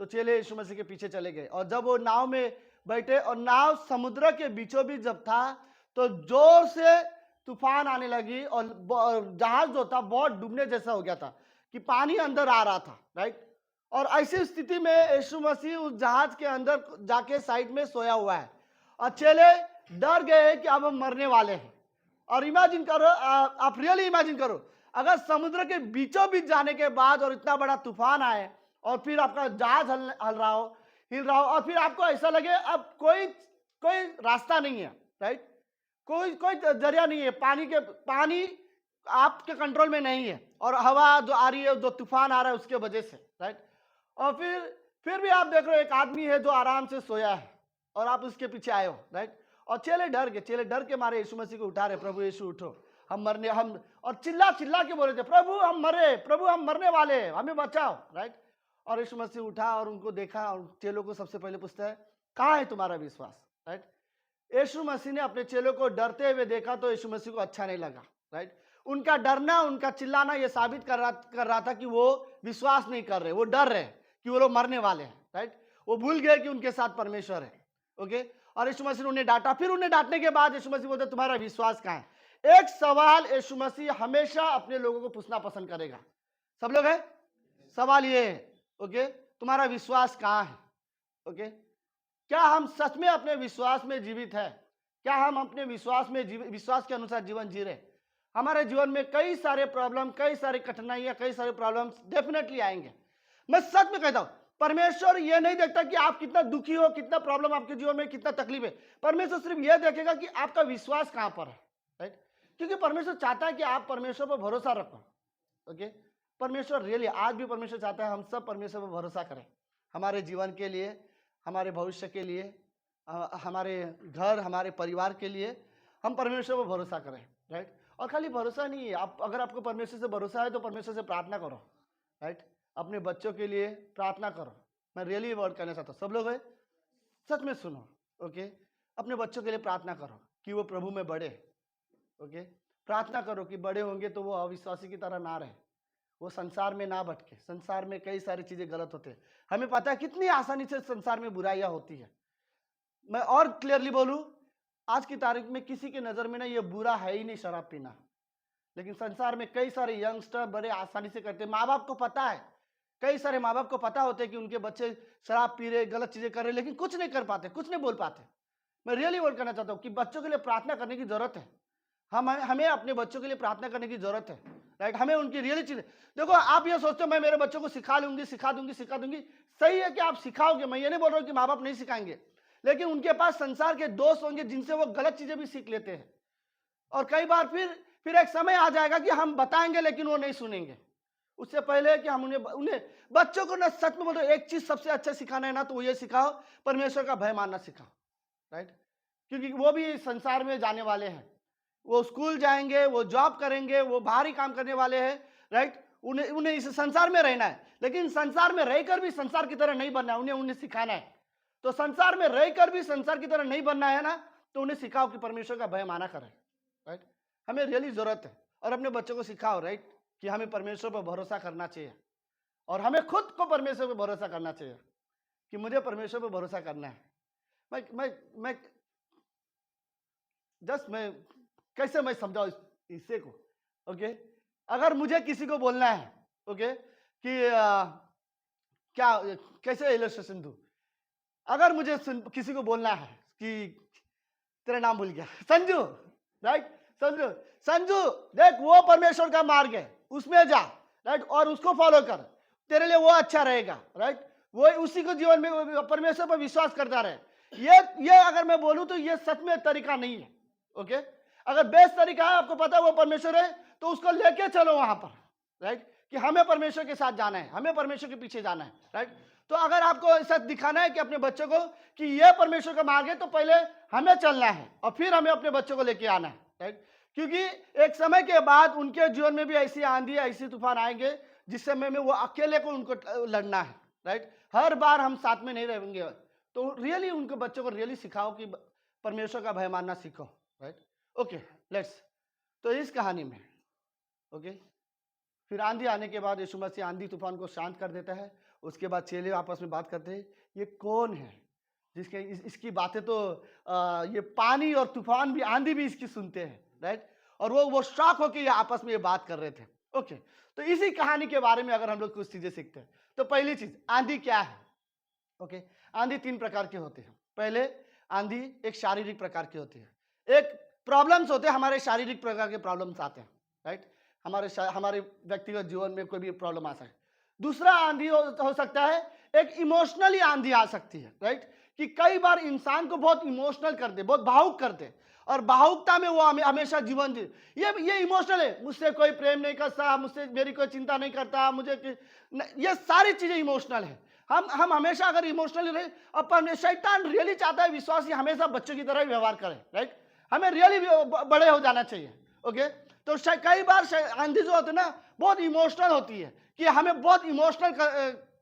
तो चेले यीशु मसीह के पीछे चले गए, और जब वो नाव में बैठे और नाव समुद्र के बीचों बीच जब था, तो जोर से तूफान आने लगी और जहाज जो था बहुत डूबने जैसा हो गया था कि पानी अंदर आ रहा था, राइट। और ऐसी स्थिति में यीशु मसीह उस जहाज के अंदर जाके साइड में सोया हुआ है, और चेले डर गए कि अब हम मरने वाले हैं। और इमेजिन करो, आप रियली इमेजिन करो, अगर समुद्र के बीचों बीच जाने के बाद और इतना बड़ा तूफान आए और फिर आपका जहाज हिल रहा हो, और फिर आपको ऐसा लगे अब कोई रास्ता नहीं है, राइट, कोई जरिया नहीं है, पानी आपके कंट्रोल में नहीं है, और हवा जो आ रही है, जो तूफान आ रहा है उसके वजह से, राइट। और फिर भी आप देख रहे हो एक आदमी है जो आराम से सोया है, और आप उसके पीछे आए हो, राइट। और चेले डर के मारे यीशु मसीह को उठा रहे, प्रभु यीशु उठो, हम और चिल्ला के बोले थे, प्रभु हम मरने वाले हैं, हमें बचाओ, राइट। और यीशु मसीह उठा और उनको देखा, और चेलों को सबसे पहले पूछता है, कहाँ है तुम्हारा विश्वास, राइट। यीशु मसीह ने अपने चेलों को डरते हुए देखा, तो यीशु मसीह को अच्छा नहीं लगा, राइट। उनका डरना, उनका चिल्लाना ये साबित कर रहा था कि वो विश्वास नहीं कर रहे, वो डर रहे कि वो लोग मरने वाले हैं, राइट। वो भूल गए कि उनके साथ परमेश्वर है, ओके। और यीशु मसीह ने उन्हें डांटा, फिर उन्हें डांटने के बाद यीशु मसीह बोलते, तुम्हारा विश्वास कहाँ है। एक सवाल यीशु मसीह हमेशा अपने लोगों को पूछना पसंद करेगा, सब लोग है, सवाल ये है, ओके, तुम्हारा विश्वास कहाँ है, ओके। क्या हम सच में अपने विश्वास में जीवित है? क्या हम अपने विश्वास के अनुसार जीवन जी रहे? हमारे जीवन में कई सारे प्रॉब्लम, कई सारी कठिनाइयां, कई सारे प्रॉब्लम्स डेफिनेटली आएंगे। मैं सच में कहता हूं, परमेश्वर ये नहीं देखता कि आप कितना दुखी हो, कितना प्रॉब्लम आपके जीवन में, कितना तकलीफ है। परमेश्वर सिर्फ यह देखेगा कि आपका विश्वास कहां पर है, राइट। क्योंकि परमेश्वर चाहता है कि आप परमेश्वर पर भरोसा रखो, ओके। परमेश्वर रियली आज भी परमेश्वर चाहता है हम सब परमेश्वर पर भरोसा करें, हमारे जीवन के लिए, हमारे भविष्य के लिए, हमारे घर, हमारे परिवार के लिए हम परमेश्वर पर भरोसा करें, राइट। और खाली भरोसा नहीं है, अगर आपको परमेश्वर से भरोसा है तो परमेश्वर से प्रार्थना करो, राइट। अपने बच्चों के लिए प्रार्थना करो। मैं रियली वर्ड करना चाहता हूँ, सब लोग है, सच में सुनो, ओके। अपने बच्चों के लिए प्रार्थना करो कि वो प्रभु में बढ़े, ओके। प्रार्थना करो कि बड़े होंगे तो वो अविश्वासी की तरह ना रहे, वो संसार में ना भटके। संसार में कई सारी चीजें गलत होते हैं, हमें पता है कितनी आसानी से संसार में बुराइयां होती है। मैं और क्लियरली बोलूं, आज की तारीख में किसी की नजर में ना ये बुरा है ही नहीं शराब पीना, लेकिन संसार में कई सारे यंगस्टर बड़े आसानी से करते हैं। माँ बाप को पता है, कई सारे माँ बाप को पता होते हैं कि उनके बच्चे शराब पी रहे, गलत चीजें कर रहे, लेकिन कुछ नहीं कर पाते, कुछ नहीं बोल पाते। मैं रियली बोल करना चाहता हूँ कि बच्चों के लिए प्रार्थना करने की जरूरत है। हमें अपने बच्चों के लिए प्रार्थना करने की जरूरत है, राइट। हमें उनकी रियली चीजें, देखो आप ये सोचते हो मैं मेरे बच्चों को सिखा दूंगी, सही है कि आप सिखाओगे, मैं ये नहीं बोल रहा हूँ कि माँ बाप नहीं सिखाएंगे, लेकिन उनके पास संसार के दोस्त होंगे जिनसे वो गलत चीजें भी सीख लेते हैं। और कई बार फिर एक समय आ जाएगा कि हम बताएंगे लेकिन वो नहीं सुनेंगे। उससे पहले कि हम उन्हें बच्चों को ना, सच में बोलो, एक चीज सबसे अच्छा सिखाना है ना, तो वो ये सिखाओ, परमेश्वर का भय मानना सिखाओ, राइट। क्योंकि वो भी संसार में जाने वाले हैं, वो स्कूल जाएंगे, वो जॉब करेंगे, वो बाहरी काम करने वाले हैं, राइट। उन्हें इस संसार में रहना है, लेकिन संसार में रहकर भी संसार की तरह नहीं बनना है, उन्हें सिखाना है। तो संसार में रहकर भी संसार की तरह नहीं बनना है ना, तो उन्हें सिखाओ कि परमेश्वर का भय माना करें, राइट। हमें रियली जरूरत है। और अपने बच्चों को सिखाओ, राइट, कि हमें परमेश्वर पर भरोसा करना चाहिए, और हमें खुद को परमेश्वर पर भरोसा करना चाहिए कि मुझे परमेश्वर पर भरोसा करना है। मैं कैसे मैं समझाऊं इससे को, ओके। अगर मुझे किसी को बोलना है, ओके, कि क्या कैसे इलस्ट्रेशन दूं, अगर मुझे किसी को बोलना है कि तेरा नाम भूल गया, संजू, राइट, संजू देख वो परमेश्वर का मार्ग है, उसमें जा, राइट, और उसको फॉलो कर, तेरे लिए वो अच्छा रहेगा, राइट। वो उसी को जीवन में परमेश्वर पर विश्वास करता रहे। ये अगर मैं बोलूं तो ये सच में तरीका नहीं है, ओके। अगर बेस्ट तरीका है, आपको पता है वो परमेश्वर है, तो उसको लेके चलो वहां पर, राइट, कि हमें परमेश्वर के साथ जाना है, हमें परमेश्वर के पीछे जाना है, राइट। तो अगर आपको ऐसा दिखाना है कि अपने बच्चों को कि ये परमेश्वर का मार्ग है, तो पहले हमें चलना है और फिर हमें अपने बच्चों को लेके आना है, राइट। क्योंकि एक समय के बाद उनके जीवन में भी ऐसी आंधी ऐसी तूफान आएंगे जिस समय में वो अकेले को उनको लड़ना है, राइट। हर बार हम साथ में नहीं रहेंगे। तो रियली उनके बच्चों को रियली सिखाओ कि परमेश्वर का भय मानना सीखो, राइट। Okay, let's. तो इस कहानी में ओके, फिर आंधी आने के बाद यीशु मसीह आंधी तूफान को शांत कर देता है। उसके बाद चेले आपस में बात करते हैं, ये कौन है जिसके इसकी बातें तो ये पानी और तूफान भी, आंधी भी इसकी सुनते हैं, राइट। और वो शॉक होकर ये आपस में ये बात कर रहे थे। ओके, तो इसी कहानी के बारे में अगर हम लोग कुछ चीजें सीखते हैं, तो पहली चीज, आंधी क्या है। ओके, आंधी 3 प्रकार के होते हैं। पहले आंधी एक शारीरिक प्रकार की होती है। एक प्रॉब्लम्स होते हैं, हमारे शारीरिक प्रकार के प्रॉब्लम्स आते हैं, राइट। हमारे व्यक्तिगत जीवन में कोई भी प्रॉब्लम आ सकता है। दूसरा आंधी हो सकता है एक इमोशनली आंधी आ सकती है, राइट। कि कई बार इंसान को बहुत इमोशनल कर दे, बहुत भावुक कर दे, और भावुकता में वो हमेशा जीवन जी, ये इमोशनल है, मुझसे कोई प्रेम नहीं करता, मुझसे मेरी कोई चिंता नहीं करता, ये सारी चीजें इमोशनल है। हम हमेशा अगर इमोशनल रहे, अपन शैतान रियली चाहता है विश्वासी हमेशा बच्चों की तरह व्यवहार करें, राइट। हमें रियली बड़े हो जाना चाहिए। ओके, तो कई बार आंधी जो होती है ना, बहुत इमोशनल होती है कि हमें बहुत इमोशनल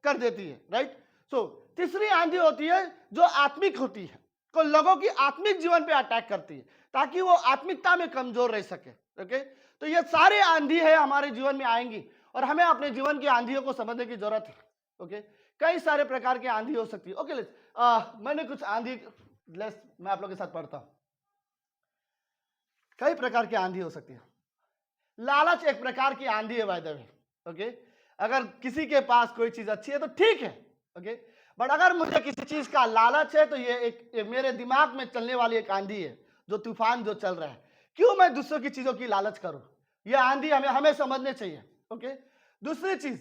कर देती है, राइट। सो तीसरी आंधी होती है जो आत्मिक होती है, को लोगों की आत्मिक जीवन पे अटैक करती है ताकि वो आत्मिकता में कमजोर रह सके। ओके, तो ये सारे आंधी है हमारे जीवन में आएंगी और हमें अपने जीवन की आंधियों को समझने की जरूरत है। ओके, कई सारे प्रकार की आंधी हो सकती है। ओके, मैंने कुछ आंधी मैं आप लोगों के साथ पढ़ता हूं। कई प्रकार की आंधी हो सकती है। लालच एक प्रकार की आंधी है, बाय द वे। ओके, अगर किसी के पास कोई चीज अच्छी है तो ठीक है, ओके, बट अगर मुझे किसी चीज का लालच है तो ये मेरे दिमाग में चलने वाली एक आंधी है, जो तूफान जो चल रहा है। क्यों मैं दूसरों की चीजों की लालच करूं? ये आंधी हमें समझने चाहिए। ओके, दूसरी चीज,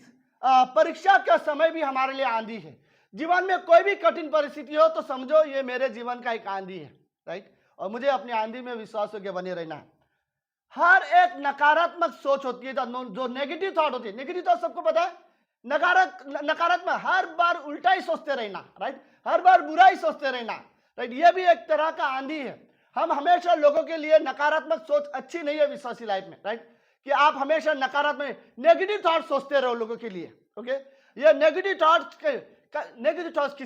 परीक्षा का समय भी हमारे लिए आंधी है। जीवन में कोई भी कठिन परिस्थिति हो तो समझो ये मेरे जीवन का एक आंधी है, राइट। और मुझे अपनी आंधी में विश्वास होकर बने रहना है। हर एक नकारात्मक सोच होती है, जो नेगेटिव थॉट होती है। नेगेटिव थॉट सबको पता है, नकारात्मक, हर बार उल्टा ही सोचते रहना, राइट। हर बार बुरा ही सोचते रहना, राइट। ये भी एक तरह का आंधी है। हम हमेशा लोगों के लिए नकारात्मक सोच अच्छी नहीं है विश्वासी लाइफ में, राइट। कि आप हमेशा नकारात्मक नेगेटिव थॉट सोचते रहो लोगों के लिए। ओके, ये नेगेटिव थॉट्स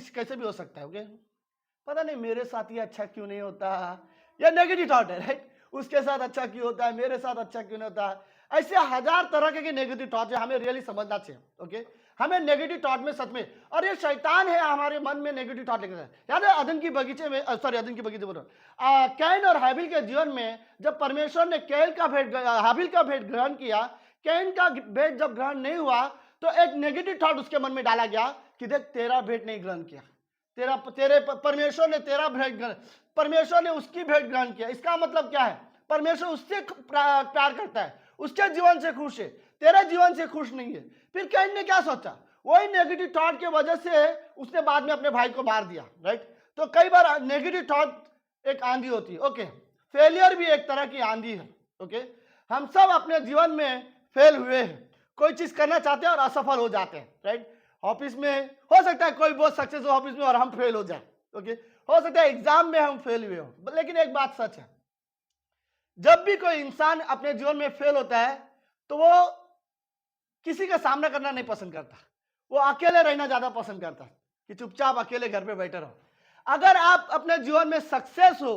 कैसे भी हो सकता है। ओके, पता नहीं मेरे साथ ये अच्छा क्यों नहीं होता, ये नेगेटिव थॉट है, राइट। उसके साथ अच्छा क्यों होता है, मेरे साथ अच्छा क्यों नहीं होता। ऐसे हजार तरह के नेगेटिव थॉट है, हमें रियली समझना चाहिए। ओके, हमें नेगेटिव थॉट में सच में, और ये शैतान है हमारे मन में नेगेटिव थॉट लेकर। याद है अदन की बगीचे में, बोल रहा, कैन और हाबिल के जीवन में जब परमेश्वर ने हाबिल का भेंट ग्रहण किया, कैन का भेंट जब ग्रहण नहीं हुआ तो एक नेगेटिव थॉट उसके मन में डाला गया कि देख तेरा भेंट नहीं ग्रहण किया, परमेश्वर ने तेरा भेंट, परमेश्वर ने उसकी भेंट ग्रहण किया। इसका मतलब क्या है? परमेश्वर उससे प्यार करता है, उसके जीवन से खुश है, तेरे जीवन से खुश नहीं है। फिर कैन ने क्या सोचा? वही नेगेटिव थॉट की वजह से उसने बाद में अपने भाई को मार दिया, राइट। तो कई बार नेगेटिव थॉट एक आंधी होती है। ओके, फेलियर भी एक तरह की आंधी है। ओके, हम सब अपने जीवन में फेल हुए हैं, कोई चीज करना चाहते हैं और असफल हो जाते हैं, राइट। ऑफिस में हो सकता है कोई बहुत सक्सेस हो ऑफिस में और हम फेल हो जाए। ओके, हो सकता है एग्जाम में हम फेल हुए हो। लेकिन एक बात सच है, जब भी कोई इंसान अपने जीवन में फेल होता है तो वो किसी का सामना करना नहीं पसंद करता, वो अकेले रहना ज्यादा पसंद करता है कि चुपचाप अकेले घर पे बैठे रहो। अगर आप अपने जीवन में सक्सेस हो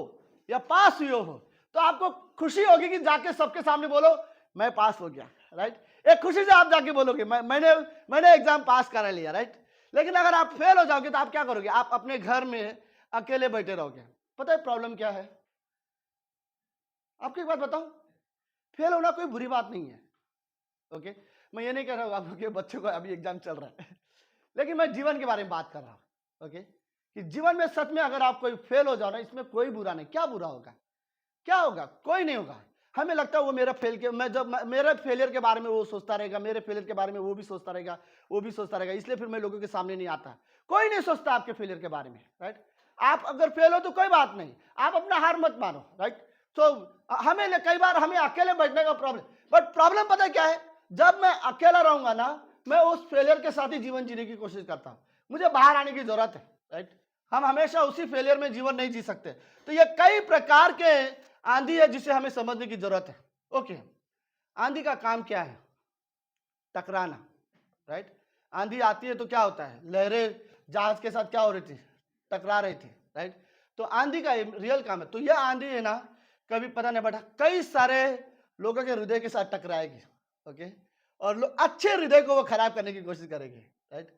या पास हुए हो तो आपको खुशी होगी कि जाके सबके सामने बोलो मैं पास हो गया, राइट। एक खुशी से आप जाके बोलोगे मैंने एग्जाम पास करा लिया, राइट। लेकिन अगर आप फेल हो जाओगे तो आप क्या करोगे? आप अपने घर में अकेले बैठे रहोगे। पता है प्रॉब्लम क्या है? आपको एक बात बताऊं, फेल होना कोई बुरी बात नहीं है। ओके, मैं ये नहीं कह रहा हूं आपके बच्चों को अभी एग्जाम चल रहा है लेकिन मैं जीवन के बारे में बात कर रहा हूं। ओके, कि जीवन में सच में अगर आप कोई फेल हो जाओ ना, इसमें कोई बुरा नहीं। क्या बुरा होगा? क्या होगा? कोई नहीं होगा। हमें लगता है वो मेरा मेरे फेलियर के बारे में वो सोचता रहेगा, मेरे फेलियर के बारे में वो भी सोचता रहेगा, इसलिए फिर मैं लोगों के सामने नहीं आता। कोई नहीं सोचता आपके फेलियर के बारे में, राइट। आप अगर फेल हो तो कोई बात नहीं, आप अपना हार मत मानो, राइट। तो कई बार हमें अकेले बैठने का प्रॉब्लम, बट प्रॉब्लम पता है क्या है? जब मैं अकेला रहूंगा ना, मैं उस फेलियर के साथ ही जीवन जीने की कोशिश करता हूं। मुझे बाहर आने की जरूरत है, राइट। हम हमेशा उसी फेलियर में जीवन नहीं जी सकते। तो ये कई प्रकार के आंधी है जिसे हमें समझने की जरूरत है। ओके, आंधी का काम क्या है? टकराना, राइट। आंधी आती है तो क्या होता है? लहरें जहाज के साथ क्या हो रही थी? टकरा रही थी, राइट। तो आंधी का रियल काम है। तो यह आंधी है ना, कभी पता नहीं पड़ा कई सारे लोगों के हृदय के साथ टकराएगी, ओके। और लोग अच्छे हृदय को वो खराब करने की कोशिश करेंगे, राइट।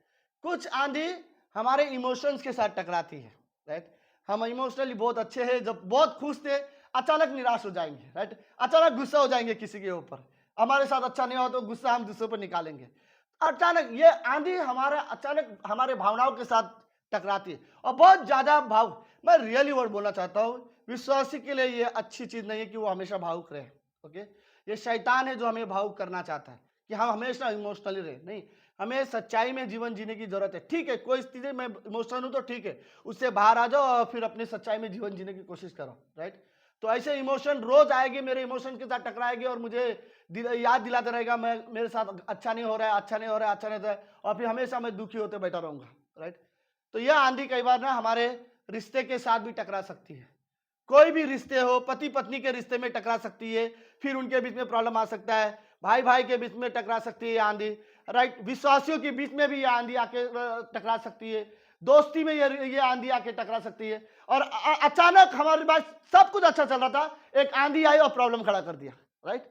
कुछ आंधी हमारे इमोशंस के साथ टकराती है, राइट। हम इमोशनली बहुत अच्छे हैं, जब बहुत खुश थे अचानक निराश हो जाएंगे, राइट। अचानक गुस्सा हो जाएंगे किसी के ऊपर, हमारे साथ अच्छा नहीं हो तो गुस्सा हम दूसरों पर निकालेंगे। अचानक ये आंधी हमारे अचानक हमारे भावनाओं के साथ टकराती है और बहुत ज्यादा भाव, मैं रियली वर्ड बोलना चाहता हूँ, विश्वासी के लिए ये अच्छी चीज नहीं है कि वो हमेशा भावुक रहे, ओके। ये शैतान है जो हमें भावुक करना चाहता है कि हम हमेशा इमोशनली रहे। नहीं, हमें सच्चाई में जीवन जीने की जरूरत है। ठीक है, कोई स्थिति में इमोशनल हूं तो ठीक है, उससे बाहर आ जाओ और फिर अपनी सच्चाई में जीवन जीने की कोशिश करो, राइट। तो ऐसे इमोशन रोज आएगी, मेरे इमोशन के साथ टकराएगी और मुझे याद दिलाता रहेगा मैं मेरे साथ अच्छा नहीं हो रहा है, अच्छा नहीं हो रहा है, अच्छा नहीं हो रहा है, और फिर हमेशा मैं दुखी होते बैठा रहूंगा, राइट। तो यह आंधी कई बार ना हमारे रिश्ते के साथ भी टकरा सकती है। कोई भी रिश्ते हो, पति पत्नी के रिश्ते में टकरा सकती है, फिर उनके बीच में प्रॉब्लम आ सकता है, भाई भाई के बीच में टकरा सकती है आंधी, राइट। विश्वासियों के बीच में भी ये आंधी आके टकरा सकती है, दोस्ती में ये आंधी आके टकरा सकती है। और अचानक हमारे पास सब कुछ अच्छा चल रहा था, एक आंधी आई और प्रॉब्लम खड़ा कर दिया, राइट।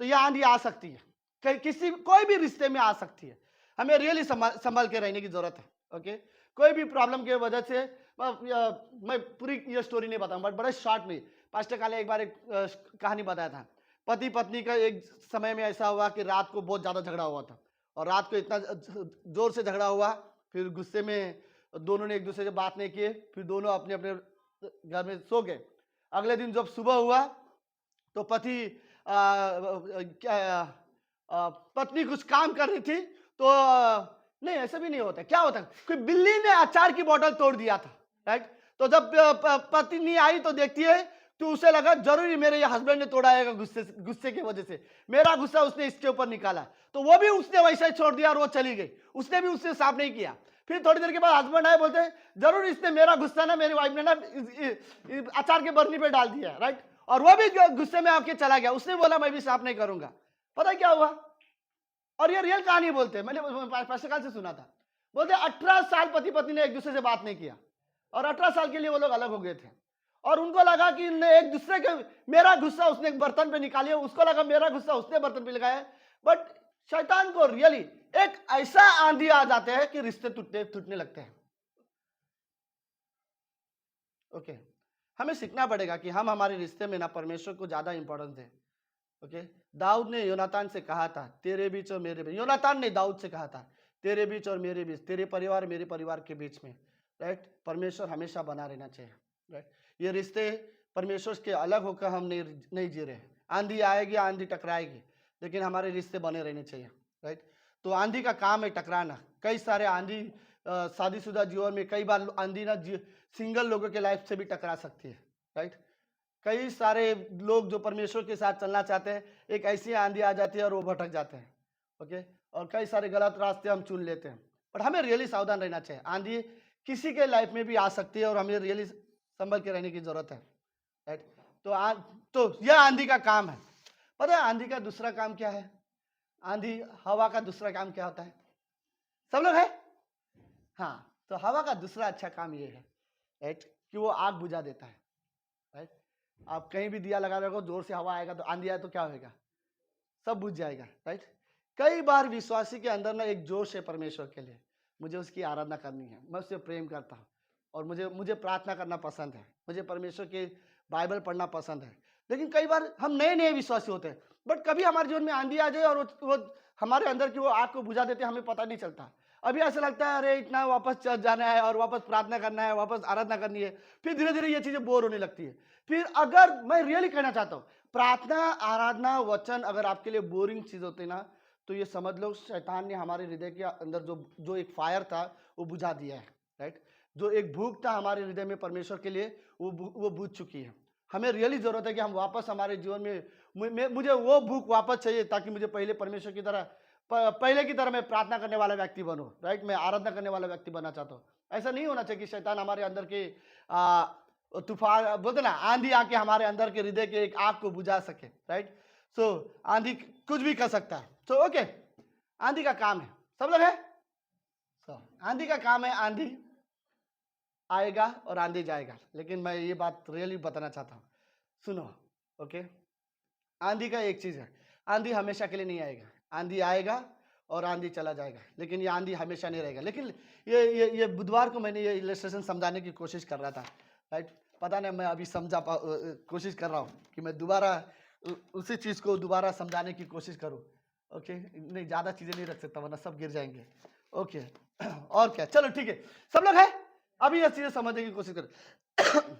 तो ये आंधी आ सकती है, किसी कोई भी रिश्ते में आ सकती है। हमें रियली संभल के रहने की जरूरत है, ओके। कोई भी प्रॉब्लम की वजह से मैं पूरी ये स्टोरी नहीं बताऊंगा, बट बड़े शॉर्ट में पास्टर काले एक बार एक कहानी बताया था। पति पत्नी का एक समय में ऐसा हुआ कि रात को बहुत ज्यादा झगड़ा हुआ था, और रात को इतना जोर से झगड़ा हुआ, फिर गुस्से में दोनों ने एक दूसरे से बात नहीं किए, फिर दोनों अपने अपने घर में सो गए। अगले दिन जब सुबह हुआ तो पत्नी कुछ काम कर रही थी, तो नहीं ऐसा भी नहीं होता, क्या होता है, कोई बिल्ली ने अचार की बोतल तोड़ दिया था, राइट। तो जब पत्नी आई तो देखती है, तो उसे लगा जरूरी मेरे ये हस्बैंड ने तोड़ा है, गुस्से की वजह से मेरा गुस्सा उसने इसके ऊपर निकाला, तो वो भी उसने वैसे ही छोड़ दिया और वो चली गई, उसने भी उससे साफ नहीं किया। फिर थोड़ी देर के बाद हस्बैंड आए, बोलते हैं जरूर इसने मेरा गुस्सा ना मेरी वाइफ ने ना अचार के बर्नी पे डाल दिया, राइट। और वो भी गुस्से में आके चला गया, उसने बोला मैं भी साफ नहीं करूंगा। पता है क्या हुआ? और ये रियल कहानी बोलते हैं, मैंने पास्टर काल से सुना था। बोलते 18 साल पति पत्नी ने एक दूसरे से बात नहीं किया, और 18 साल के लिए वो लोग अलग हो गए थे, और उनको लगा कि एक दूसरे के, मेरा गुस्सा उसने बर्तन पे निकालिया, उसको लगा मेरा गुस्सा उसने बर्तन पे लगाया। बट शैतान को रियली एक ऐसा आंधी आ जाते हैं कि रिश्ते टूटने लगते हैं, ओके। हमें सीखना पड़ेगा कि हम हमारे रिश्ते में ना परमेश्वर को ज्यादा इंपॉर्टेंस दें, ओके। दाऊद ने योनातान से कहा था तेरे बीच और मेरे बीच, योनातान ने दाऊद से कहा था तेरे बीच और मेरे बीच, तेरे परिवार मेरे परिवार के बीच में, राइट। परमेश्वर हमेशा बना रहना चाहिए, राइट। ये रिश्ते परमेश्वर के अलग होकर हम नहीं जी रहे। आंधी आएगी, आंधी टकराएगी, लेकिन हमारे रिश्ते बने रहने चाहिए, राइट। तो आंधी का काम है टकराना। कई सारे आंधी शादीशुदा जीवन में कई बार आंधी ना सिंगल लोगों के लाइफ से भी टकरा सकती है, राइट। कई सारे लोग जो परमेश्वर के साथ चलना चाहते हैं, एक ऐसी आंधी आ जाती है और वो भटक जाते हैं, ओके। और कई सारे गलत रास्ते हम चुन लेते हैं, पर हमें रियली सावधान रहना चाहिए। आंधी किसी के लाइफ में भी आ सकती है और हमें रियली संभल के रहने की जरूरत है, राइट। तो यह आंधी का काम है। पता है आंधी का दूसरा काम क्या है? आंधी हवा का दूसरा काम क्या होता है? सब लोग है? हाँ, तो हवा का दूसरा अच्छा काम ये है, राइट, कि वो आग बुझा देता है, राइट। आप कहीं भी दिया लगा रहे हो, जोर से हवा आएगा तो आंधी आए तो क्या होगा? सब बुझ जाएगा, राइट। कई बार विश्वासी के अंदर ना एक जोश है परमेश्वर के लिए, मुझे उसकी आराधना करनी है, मैं उससे प्रेम करता हूँ, और मुझे प्रार्थना करना पसंद है, मुझे परमेश्वर के बाइबल पढ़ना पसंद है। लेकिन कई बार हम नए विश्वासी होते हैं, बट कभी हमारे जीवन में आंधी आ जाए और वो हमारे अंदर की वो आग को बुझा देते हैं, हमें पता नहीं चलता। अभी ऐसा लगता है अरे इतना वापस चल जाना है और वापस प्रार्थना करना है, वापस आराधना करनी है, फिर धीरे धीरे ये चीजें बोर होने लगती है। फिर अगर मैं रियली कहना चाहता हूँ, प्रार्थना, आराधना, वचन अगर आपके लिए बोरिंग चीज होती ना, तो ये समझ लो शैतान ने हमारे हृदय के अंदर जो एक फायर था वो बुझा दिया है, राइट। जो एक भूख था हमारे हृदय में परमेश्वर के लिए, वो बुझ चुकी है। हमें रियली जरूरत है कि हम वापस हमारे जीवन में मुझे वो भूख वापस चाहिए, ताकि मुझे पहले परमेश्वर की तरह पहले की तरह मैं प्रार्थना करने वाला व्यक्ति बनूं, राइट, मैं आराधना करने वाला व्यक्ति बनना चाहता हूँ। ऐसा नहीं होना चाहिए कि शैतान हमारे अंदर के तूफान बोलते ना, आंधी आके हमारे अंदर के हृदय के एक आग को बुझा सके, राइट। सो आंधी कुछ भी कर सकता है। सो ओके, आंधी का काम है, सब लोग है। आंधी का काम है, आंधी आएगा और आंधी जाएगा, लेकिन मैं ये बात रियली बताना चाहता हूँ, सुनो, ओके। आंधी का एक चीज है, आंधी हमेशा के लिए नहीं आएगा, आंधी आएगा और आंधी चला जाएगा, लेकिन ये आंधी हमेशा नहीं रहेगा। लेकिन ये बुधवार को मैंने ये इलस्ट्रेशन समझाने की कोशिश कर रहा था, राइट। पता नहीं मैं अभी कोशिश कर रहा हूँ कि मैं दोबारा उसी चीज को दोबारा समझाने की कोशिश करूँ, ओके। नहीं, ज्यादा चीजें नहीं रख सकता वरना सब गिर जाएंगे, ओके। और क्या, चलो ठीक है, सब लोग है, अभी ये चीजें समझने की कोशिश करें।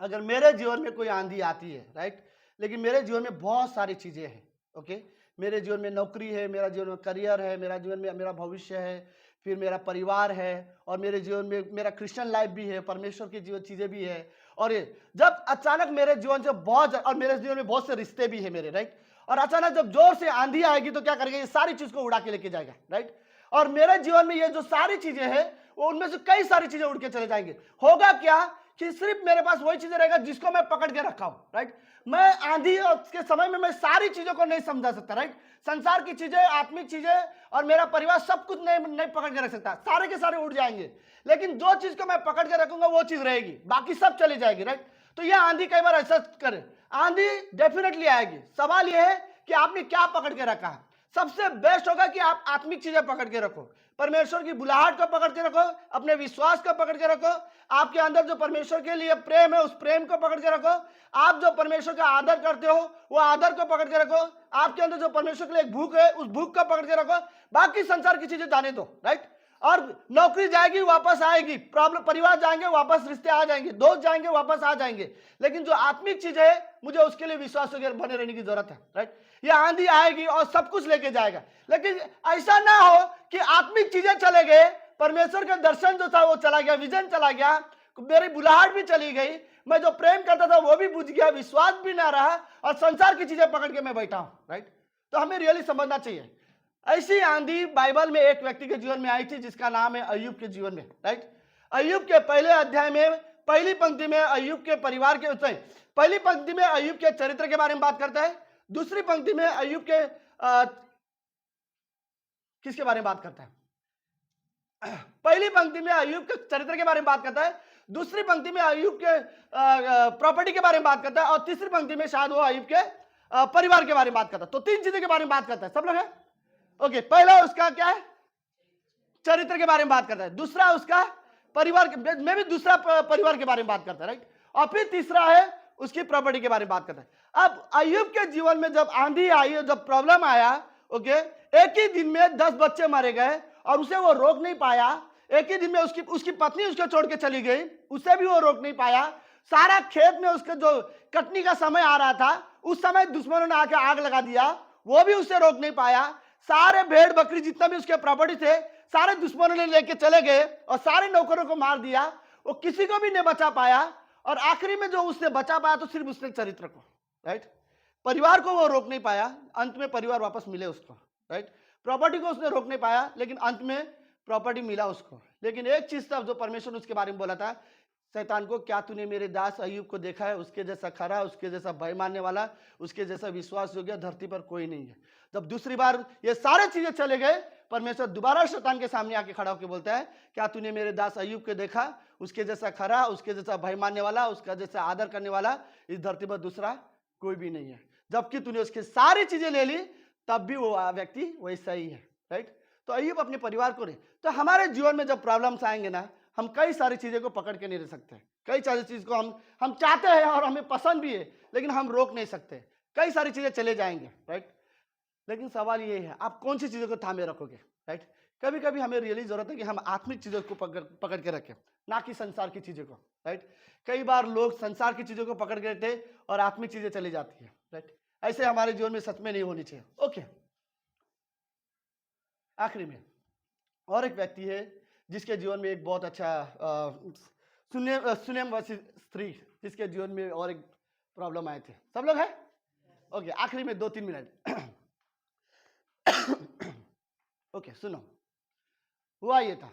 अगर मेरे जीवन में कोई आंधी आती है, राइट, लेकिन मेरे जीवन में बहुत सारी चीजें हैं, ओके। मेरे जीवन में नौकरी है, मेरा जीवन में करियर है, मेरा जीवन में मेरा भविष्य है, फिर मेरा परिवार है, और मेरे जीवन में मेरा क्रिश्चियन लाइफ भी है, परमेश्वर की जीवन चीजें भी है। और ये जब अचानक मेरे जीवन से और मेरे जीवन में बहुत से रिश्ते भी है मेरे, राइट। और अचानक जब जोर से आंधी आएगी तो क्या करेगा, ये सारी चीज को उड़ा के लेके जाएगा, राइट। और मेरे जीवन में ये जो सारी चीजें हैं वो उनमें से कई सारी चीजें उड़ के चले जाएंगे। होगा क्या कि सिर्फ मेरे पास वही चीजें रहेगा जिसको मैं पकड़ के रखा हूं, राइट। मैं आंधी के समय में मैं सारी चीजों को नहीं समझा सकता, राइट। संसार की चीजें, आत्मिक चीजें और मेरा परिवार सब कुछ नहीं पकड़ के रख सकता, सारे के सारे उड़ जाएंगे। लेकिन जो चीज को मैं पकड़ के रखूंगा वो चीज रहेगी, बाकी सब चली जाएगी, राइट। तो यह आंधी कई बार ऐसा करे, आंधी डेफिनेटली आएगी। सवाल यह है कि आपने क्या पकड़ के रखा है। सबसे बेस्ट होगा कि आप आत्मिक चीजें पकड़ के रखो, परमेश्वर की बुलाहट को पकड़ के रखो, अपने विश्वास को पकड़ के रखो, आपके अंदर जो परमेश्वर के लिए प्रेम है उस प्रेम को पकड़ के रखो, आप जो परमेश्वर का आदर करते हो वो आदर को पकड़ के रखो, आपके अंदर जो परमेश्वर के लिए एक भूख है उस भूख को पकड़ के रखो। बाकी संसार की चीजें जाने दो, राइट। और नौकरी जाएगी वापस आएगी, प्रॉब्लम, परिवार जाएंगे वापस रिश्ते आ जाएंगे, दोस्त जाएंगे वापस आ जाएंगे, लेकिन जो आत्मिक चीज है मुझे उसके लिए विश्वास बने रहने की जरूरत है, राइट। ये आंधी आएगी और सब कुछ लेके जाएगा, लेकिन ऐसा ना हो कि आत्मिक चीजें चले गए, परमेश्वर का दर्शन जो था वो चला गया, विजन चला गया, मेरी बुलाहट भी चली गई, मैं जो प्रेम करता था वो भी बुझ गया, विश्वास भी ना रहा और संसार की चीजें पकड़ के मैं बैठा हूं, राइट। तो हमें रियली समझना चाहिए। ऐसी आंधी बाइबल में एक व्यक्ति के जीवन में आई थी जिसका नाम है अय्यूब के जीवन में, राइट। अय्यूब के पहले अध्याय में पहली पंक्ति में अय्यूब के परिवार के, पहली पंक्ति में अय्यूब के चरित्र के बारे में बात करता है, दूसरी पंक्ति में अय्यूब के किसके बारे में बात करता है, पहली पंक्ति में अय्यूब के चरित्र के बारे में बात करता है, दूसरी पंक्ति में अय्यूब के प्रॉपर्टी के बारे में बात करता है, और तीसरी पंक्ति में शायद वो अय्यूब के परिवार के बारे में बात करता है। तो तीन चीजों के बारे में बात करता है, सब लोग है, ओके। पहला उसका क्या है, चरित्र के बारे में बात करता है, दूसरा उसका परिवार में भी दूसरा परिवार के बारे में बात करता है, राइट। और फिर तीसरा है उसकी प्रॉपर्टी के बारे में बात करता है। अब अय्यूब के जीवन में जब आंधी आई, जब प्रॉब्लम आया, ओके, एक ही दिन में 10 बच्चे मारे गए और उसे वो रोक नहीं पाया। एक ही दिन में उसकी पत्नी उसको छोड़ के चली गई, उसे भी वो रोक नहीं पाया। सारा खेत में उसके जो कटनी का समय आ रहा था उस समय दुश्मनों ने आके आग लगा दिया, वो भी उसे रोक नहीं पाया। सारे भेड़ बकरी जितना भी उसके प्रॉपर्टी थे सारे दुश्मनों ने लेके चले गए और सारे नौकरों को मार दिया, वो किसी को भी नहीं बचा पाया। और आखिरी में जो उसने बचा पाया तो सिर्फ उसने चरित्र को, राइट। परिवार को वो रोक नहीं पाया, अंत में परिवार वापस मिले उसको, राइट। प्रॉपर्टी को उसने रोक नहीं पाया लेकिन अंत में प्रॉपर्टी मिला उसको। लेकिन एक चीज था जो परमेश्वर ने उसके बारे में बोला था शैतान को, क्या तूने मेरे दास अय्यूब को देखा है, उसके जैसा खरा, उसके जैसा भय मानने वाला, उसके जैसा विश्वास योग्य धरती पर कोई नहीं है। जब दूसरी बार ये सारे चीजें चले गए, परमेश्वर दोबारा शैतान के सामने आके खड़ा होकर बोलता है, क्या तूने मेरे दास अय्यूब को देखा, उसके जैसा खरा, उसके जैसा भय मानने वाला, उसका जैसा आदर करने वाला इस धरती पर दूसरा कोई भी नहीं है। जबकि तूने उसकी सारी चीजें ले ली तब भी वो व्यक्ति वैसा ही है, राइट। तो अय्यूब अपने परिवार को नहीं। तो हमारे जीवन में जब प्रॉब्लम्स आएंगे ना, हम कई सारी चीजें को पकड़ के नहीं रह सकते, कई सारी चीज को हम चाहते हैं और हमें पसंद भी है लेकिन हम रोक नहीं सकते, कई सारी चीजें चले जाएंगे, राइट। लेकिन सवाल ये है आप कौन सी चीजों को थामे रखोगे, राइट। कभी कभी हमें रियली जरूरत है कि हम आत्मिक चीजों को पकड़ के रखें, ना कि संसार की चीजों को, राइट। कई बार लोग संसार की चीजों को पकड़ के रखते और आत्मिक चीजें चली जाती है, राइट। ऐसे हमारे जीवन में सच में नहीं होनी चाहिए, ओके। आखिरी में और एक व्यक्ति है जिसके जीवन में एक बहुत अच्छा सुनेमवासी स्त्री, जिसके जीवन में और एक प्रॉब्लम आए थे, सब लोग है, ओके। आखिरी में 2-3 मिनट ओके सुनो, हुआ ये था,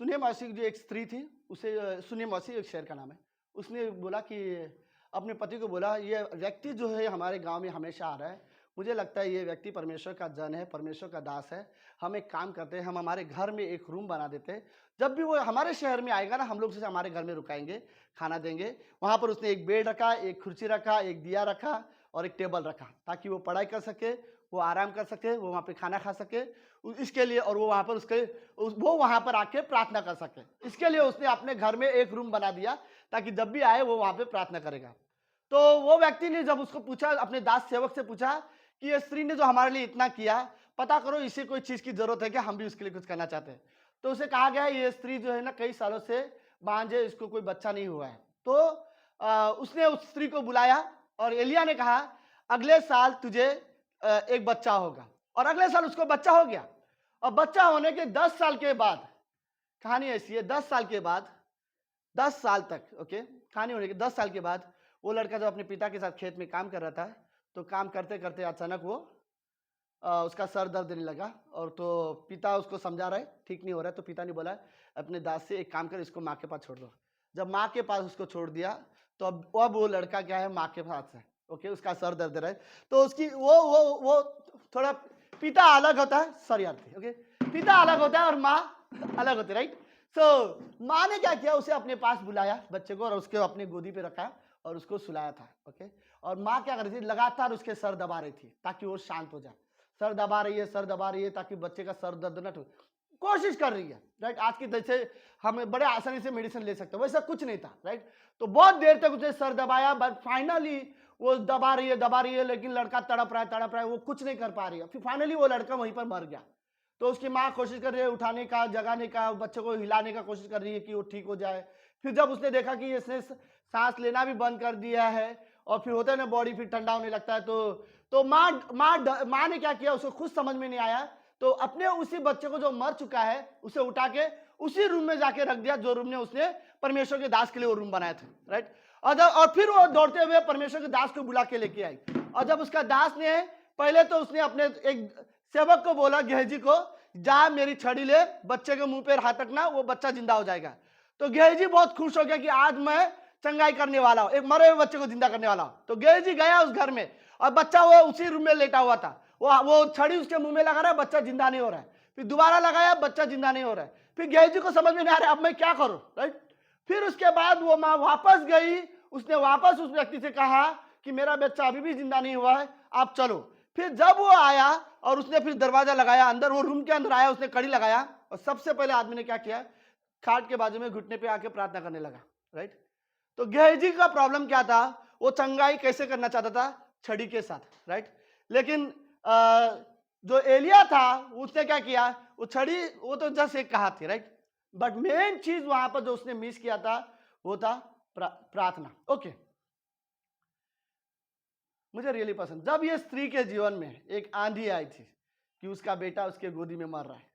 सुनिए मौसी जो एक स्त्री थी, उसे सुनिए मौसी एक शहर का नाम है, उसने बोला कि अपने पति को बोला, ये व्यक्ति जो है हमारे गांव में हमेशा आ रहा है, मुझे लगता है ये व्यक्ति परमेश्वर का जन है, परमेश्वर का दास है। हम एक काम करते हैं, हम हमारे घर में एक रूम बना देते हैं, जब भी वो हमारे शहर में आएगा ना, हम लोग उसे हमारे घर में रुकाएंगे, खाना देंगे। वहाँ पर उसने एक बेड रखा, एक कुर्सी रखा, एक दिया रखा और एक टेबल रखा, ताकि वो पढ़ाई कर सके, वो आराम कर सके, वो वहाँ पे खाना खा सके, इसके लिए। और वो वहाँ पर वो वहाँ पर आके प्रार्थना कर सके, इसके लिए उसने अपने घर में एक रूम बना दिया, ताकि जब भी आए वो वहाँ पे प्रार्थना करेगा। तो वो व्यक्ति ने जब उसको पूछा, अपने दास सेवक से पूछा कि ये स्त्री ने जो हमारे लिए इतना किया, पता करो इसे कोई चीज की जरूरत है क्या, हम भी उसके लिए कुछ करना चाहते हैं। तो उसे कहा गया ये स्त्री जो है ना कई सालों से बांझ है, इसको कोई बच्चा नहीं हुआ है। तो उसने उस स्त्री को बुलाया और एलिया ने कहा अगले साल तुझे एक बच्चा होगा। और अगले साल उसको बच्चा हो गया। और बच्चा होने के 10 साल के बाद, कहानी ऐसी है, 10 साल के बाद, 10 साल तक, ओके, कहानी होने के 10 साल के बाद वो लड़का जब अपने पिता के साथ खेत में काम कर रहा था, तो काम करते करते अचानक वो उसका सर दर्द देने लगा। और तो पिता उसको समझा रहा है ठीक नहीं हो रहा है, तो पिता ने बोला अपने दास से एक काम कर, इसको माँ के पास छोड़ दो। जब माँ के पास उसको छोड़ दिया, तो अब वो लड़का क्या है, माँ के पास है, ओके, उसका सर दर्द रहा है। तो उसकी वो थोड़ा, पिता अलग होता है, सॉरी यार, ओके, पिता अलग होता है और माँ अलग होती है, राइट। सो माँ ने क्या किया, उसे अपने पास बुलाया बच्चे को और उसके अपनी गोदी पे रखा और उसको सुलाया था, ओके। और माँ क्या कर रही थी, लगातार उसके सर दबा रही थी ताकि वो शांत हो जाए। सर दबा रही है, सर दबा रही है, ताकि बच्चे का सर दर्द न हो, कोशिश कर रही है, राइट। आज की जैसे हम बड़े आसानी से मेडिसिन ले सकते हैं, वैसा कुछ नहीं था, राइट। तो बहुत देर तक उसने सर दबाया, बट फाइनली वो दबा रही है, लेकिन लड़का तड़प रहा है, वो कुछ नहीं कर पा रही है। फिर फाइनली वो लड़का वहीं पर मर गया। तो उसकी माँ कोशिश कर रही है उठाने का, जगाने का, बच्चे को हिलाने का कोशिश कर रही है कि वो ठीक हो जाए। फिर जब उसने देखा कि इसने सांस लेना भी बंद कर दिया है और फिर होता है ना बॉडी फिर ठंडा होने लगता है, तो माँ ने क्या किया, उसको खुद समझ में नहीं आया, तो अपने उसी बच्चे को जो मर चुका है उसे उठा के उसी रूम में जाके रख दिया, जो रूम में उसने परमेश्वर के दास के लिए वो रूम बनाया था, राइट। और फिर वो दौड़ते हुए परमेश्वर के दास को बुला के लेके आई। और जब उसका दास ने, पहले तो उसने अपने एक सेवक को बोला, गेहजी को, जा मेरी छड़ी ले, बच्चे के मुंह पे हाथ रखना, वो बच्चा जिंदा हो जाएगा। तो गेहजी बहुत खुश हो गया कि आज मैं चंगाई करने वाला हूं, एक मरे हुए बच्चे को जिंदा करने वाला हूं। तो गेहजी गया उस घर में और बच्चा वो उसी रूम में लेटा हुआ था, वो छड़ी उसके मुंह में लगा रहा है, बच्चा जिंदा नहीं हो रहा है। फिर दोबारा लगाया, बच्चा जिंदा नहीं हो रहा है। फिर गेहजी को समझ में नहीं आ रहा है अब मैं क्या करूं, राइट। फिर उसके बाद वो माँ वापस गई, उसने वापस उस व्यक्ति से कहा कि मेरा बच्चा अभी भी जिंदा नहीं हुआ है, आप चलो। फिर जब वो आया और उसने फिर दरवाजा लगाया, अंदर वो रूम के अंदर आया, उसने कड़ी लगाया और सबसे पहले आदमी ने क्या किया, खाट के बाजू में घुटने पे आके प्रार्थना करने लगा, राइट। तो गेहजी का प्रॉब्लम क्या था, वो चंगाई कैसे करना चाहता था, छड़ी के साथ, राइट। लेकिन जो एलिया था उसने क्या किया, वो छड़ी, वो तो जस्ट एक कहा थी, राइट। बट मेन चीज वहां पर जो उसने मिस किया था वो था प्रार्थना, ओके। मुझे रियली पसंद, जब ये स्त्री के जीवन में एक आंधी आई थी कि उसका बेटा उसके गोदी में मर रहा है,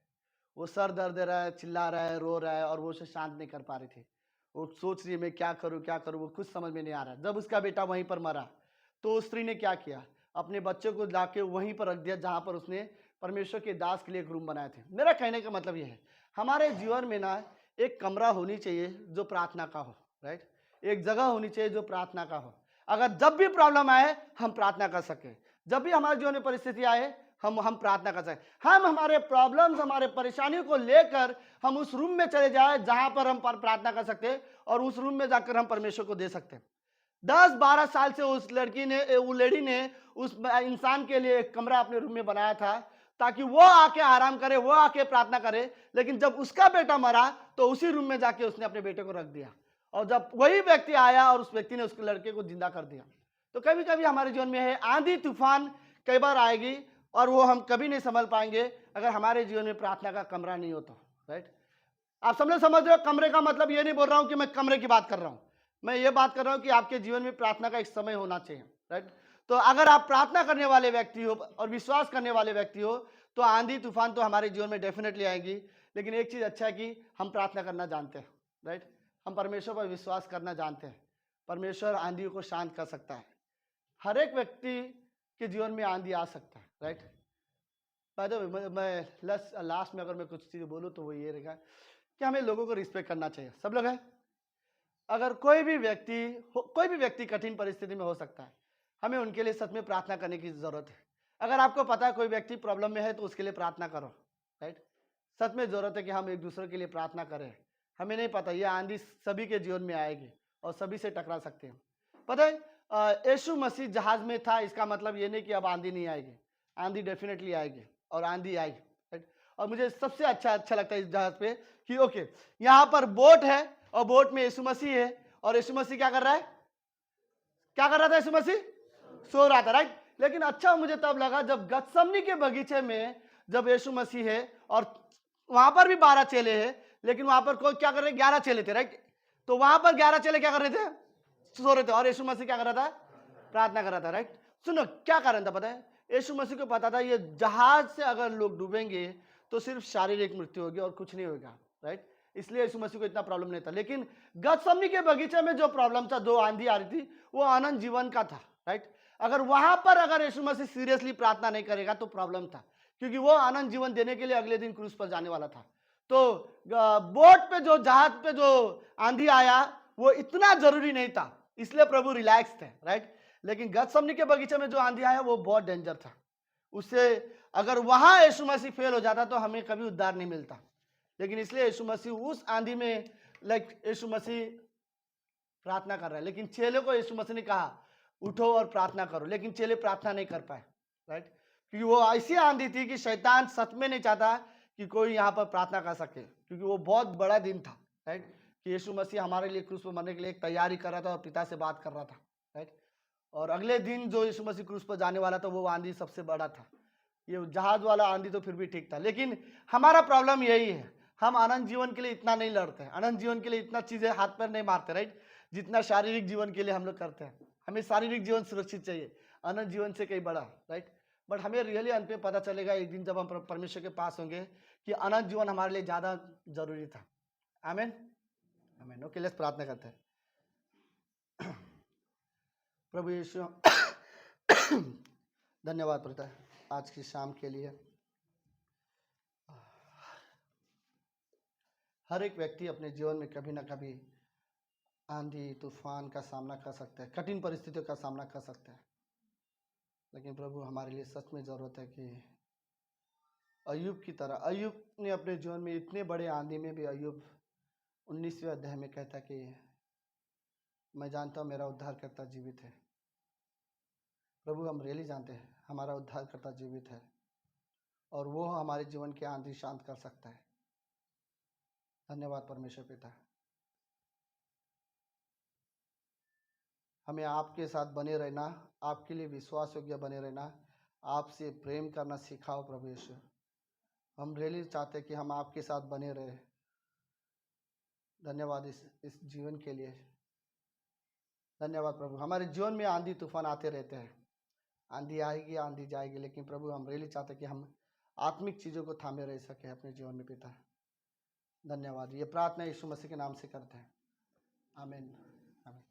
वो सर दर्द दे रहा है, चिल्ला रहा है, रो रहा है और वो उसे शांत नहीं कर पा रही थी। वो सोच रही है मैं क्या करूं, वो कुछ समझ में नहीं आ रहा। जब उसका बेटा वहीं पर मरा, तो उस स्त्री ने क्या किया, अपने बच्चे को लाके वहीं पर रख दिया जहां पर उसने परमेश्वर के दास के लिए एक रूम बनाए थे। मेरा कहने का मतलब यह है, हमारे जीवन में ना एक कमरा होनी चाहिए जो प्रार्थना का हो, राइट। एक जगह होनी चाहिए जो प्रार्थना का हो। अगर जब भी प्रॉब्लम आए हम प्रार्थना कर सके, जब भी हमारे जीवन में परिस्थिति आए हम प्रार्थना कर सके, हम हमारे प्रॉब्लम्स, हमारे परेशानियों को लेकर हम उस रूम में चले जाए जहां पर हम प्रार्थना कर सकते हैं और उस रूम में जाकर हम परमेश्वर को दे सकते हैं। 10-12 साल से उस लेडी ने उस इंसान के लिए एक कमरा अपने रूम में बनाया था ताकि वो आके आराम करे, वो आके प्रार्थना करे। लेकिन जब उसका बेटा मरा तो उसी रूम में जाके उसने अपने बेटे को रख दिया और जब वही व्यक्ति आया और उस व्यक्ति ने उसके लड़के को जिंदा कर दिया। तो कभी कभी हमारे जीवन में है आंधी तूफान कई बार आएगी और वो हम कभी नहीं संभल पाएंगे अगर हमारे जीवन में प्रार्थना का कमरा नहीं हो तो, राइट। आप सब लोग समझ रहे हो, कमरे का मतलब ये नहीं बोल रहा हूं कि मैं कमरे की बात कर रहा हूं, मैं ये बात कर रहा हूं कि आपके जीवन में प्रार्थना का एक समय होना चाहिए, राइट। तो अगर आप प्रार्थना करने वाले व्यक्ति हो और विश्वास करने वाले व्यक्ति हो तो आंधी तूफान तो हमारे जीवन में डेफिनेटली आएगी, लेकिन एक चीज अच्छा है कि हम प्रार्थना करना जानते हैं, राइट। हम परमेश्वर पर विश्वास करना जानते हैं, परमेश्वर आंधियों को शांत कर सकता है। हर एक व्यक्ति के जीवन में आंधी आ सकता है, राइट। बाय द वे मैं लास्ट में अगर मैं कुछ चीज़ बोलूँ तो वो ये रहेगा कि हमें लोगों को रिस्पेक्ट करना चाहिए। सब लोग हैं, अगर कोई भी व्यक्ति कठिन परिस्थिति में हो सकता है, हमें उनके लिए सच में प्रार्थना करने की ज़रूरत है। अगर आपको पता है कोई व्यक्ति प्रॉब्लम में है तो उसके लिए प्रार्थना करो, राइट। सच में ज़रूरत है कि हम एक दूसरे के लिए प्रार्थना करें। हमें नहीं पता ये आंधी सभी के जीवन में आएगी और सभी से टकरा सकते हैं। पता है यीशु मसीह जहाज में था, इसका मतलब ये नहीं कि अब आंधी नहीं आएगी। आंधी डेफिनेटली आएगी और आंधी आएगी, राइट। और मुझे सबसे अच्छा लगता है इस जहाज पे कि ओके यहाँ पर बोट है और बोट में यीशु मसीह है और यीशु मसीह क्या कर रहा है? क्या कर रहा था यीशु मसीह? सो रहा था, राइट। लेकिन अच्छा मुझे तब लगा जब गतसमनी के बगीचे में जब यीशु मसीह है और वहां पर भी 12 चेले हैं, लेकिन वहां पर कोई क्या कर रहे? 11 चेले थे, राइट। तो वहां पर 11 चेले क्या कर रहे थे? सो रहे थे और यीशु मसीह क्या कर रहा था? प्रार्थना कर रहा था, राइट। सुनो क्या कारण था पता है? यीशु मसीह को पता था ये जहाज से अगर लोग डूबेंगे तो सिर्फ शारीरिक मृत्यु होगी और कुछ नहीं होगा, राइट। इसलिए यीशु मसीह को इतना प्रॉब्लम नहीं था। लेकिन गतसमनी के बगीचे में जो प्रॉब्लम था, जो आंधी आ रही थी, वो अनंत जीवन का था, राइट। अगर वहां पर अगर यीशु मसीह सीरियसली प्रार्थना नहीं करेगा तो प्रॉब्लम था, क्योंकि वो अनंत जीवन देने के लिए अगले दिन क्रूस पर जाने वाला था। तो बोट पे जो जहाज पे जो आंधी आया वो इतना जरूरी नहीं था, इसलिए प्रभु रिलैक्स थे, राइट। लेकिन गतसमनी के बगीचे में जो आंधी आया वो बहुत डेंजर था। उससे अगर वहां यीशु मसीह फेल हो जाता तो हमें कभी उद्धार नहीं मिलता। लेकिन इसलिए यीशु मसीह उस आंधी में यीशु मसीह प्रार्थना कर रहा है। लेकिन चेले को यीशु मसीह ने कहा उठो और प्रार्थना करो, लेकिन चेले प्रार्थना नहीं कर पाए, राइट। क्योंकि वो ऐसी आंधी थी कि शैतान सच में नहीं चाहता कि कोई यहाँ पर प्रार्थना कर सके, क्योंकि वो बहुत बड़ा दिन था, राइट। कि यीशु मसीह हमारे लिए क्रूस पर मरने के लिए एक तैयारी कर रहा था और पिता से बात कर रहा था, राइट। और अगले दिन जो यीशु मसीह क्रूस पर जाने वाला था वो आंधी सबसे बड़ा था। ये जहाज वाला आंधी तो फिर भी ठीक था। लेकिन हमारा प्रॉब्लम यही है, हम अनंत जीवन के लिए इतना नहीं लड़ते हैं, अनंत जीवन के लिए इतना चीजें हाथ पैर नहीं मारते, राइट, जितना शारीरिक जीवन के लिए हम लोग करते हैं। हमें शारीरिक जीवन सुरक्षित चाहिए, अनंत जीवन से कहीं बड़ा, राइट। बट हमें रियली अंत में पता चलेगा एक दिन जब हम परमेश्वर के पास होंगे कि अनंत जीवन हमारे लिए ज्यादा जरूरी था। आमीन, आमीन। ओके, लेट्स प्रार्थना करते हैं। प्रभु यीशु धन्यवाद पिता आज की शाम के लिए। हर एक व्यक्ति अपने जीवन में कभी ना कभी आंधी तूफान का सामना कर सकता है, कठिन परिस्थितियों का सामना कर सकता है। लेकिन प्रभु हमारे लिए सच में ज़रूरत है कि अय्यूब की तरह, अय्यूब ने अपने जीवन में इतने बड़े आंधी में भी, अय्यूब 19वें अध्याय में कहता कि मैं जानता हूँ मेरा उद्धारकर्ता जीवित है। प्रभु हम रियली जानते हैं हमारा उद्धारकर्ता जीवित है और वो हमारे जीवन की आंधी शांत कर सकता है। धन्यवाद परमेश्वर पिता, हमें आपके साथ बने रहना, आपके लिए विश्वास योग्य बने रहना, आपसे प्रेम करना सिखाओ प्रभु यीशु। हम रियली चाहते हैं कि हम आपके साथ बने रहे। धन्यवाद इस जीवन के लिए। धन्यवाद प्रभु। हमारे जीवन में आंधी तूफान आते रहते हैं, आंधी आएगी आंधी जाएगी, लेकिन प्रभु हम रियली चाहते हैं कि हम आत्मिक चीज़ों को थामे रह सके अपने जीवन में पिता। धन्यवाद। ये प्रार्थना यीशु मसीह के नाम से करते हैं, आमीन, आमीन।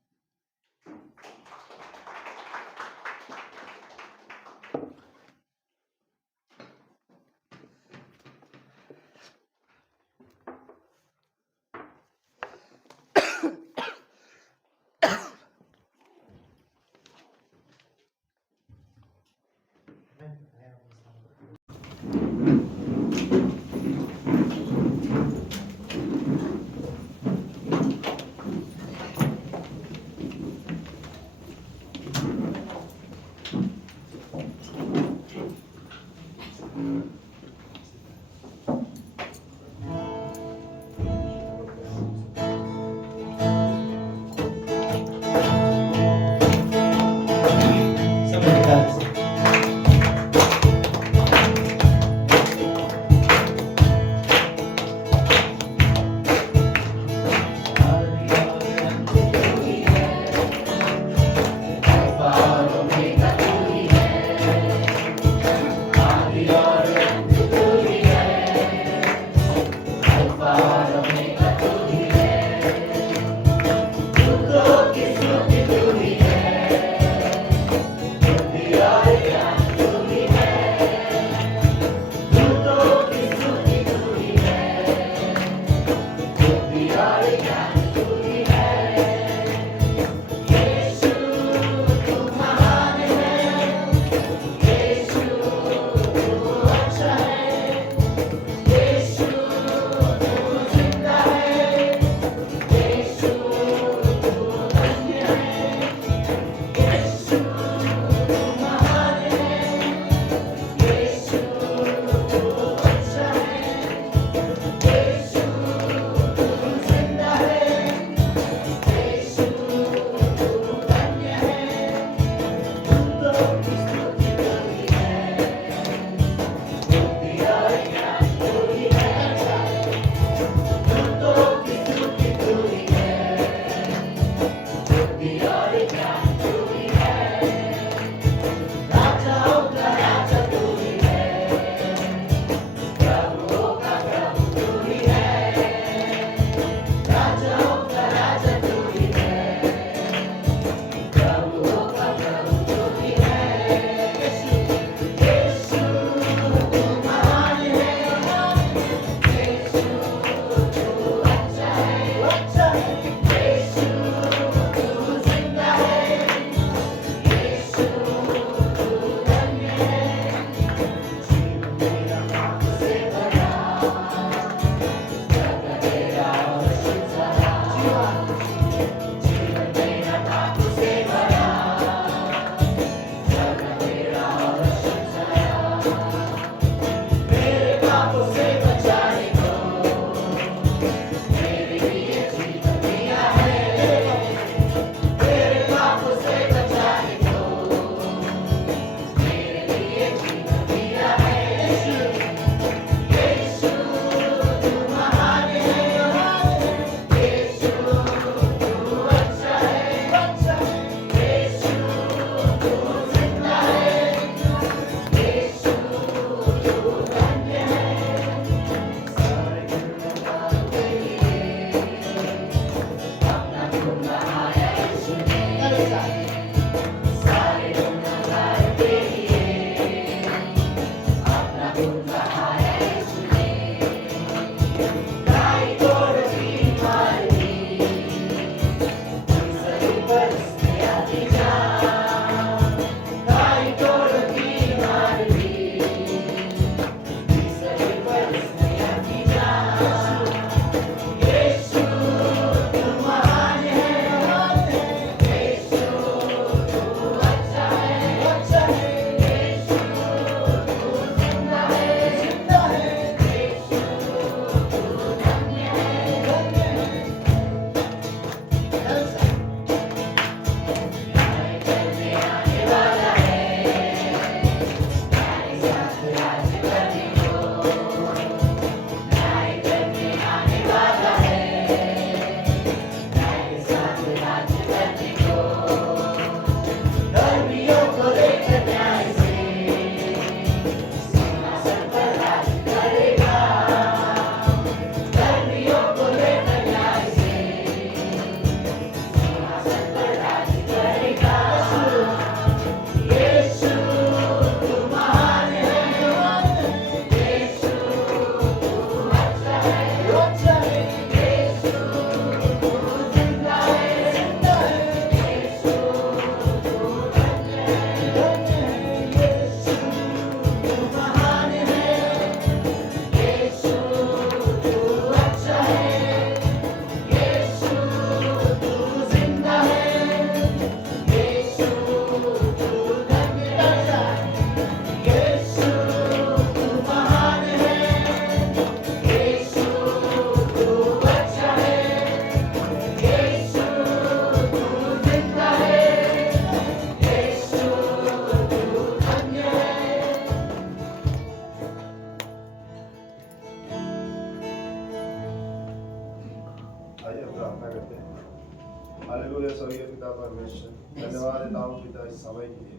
हूँ पिता इस समय के लिए।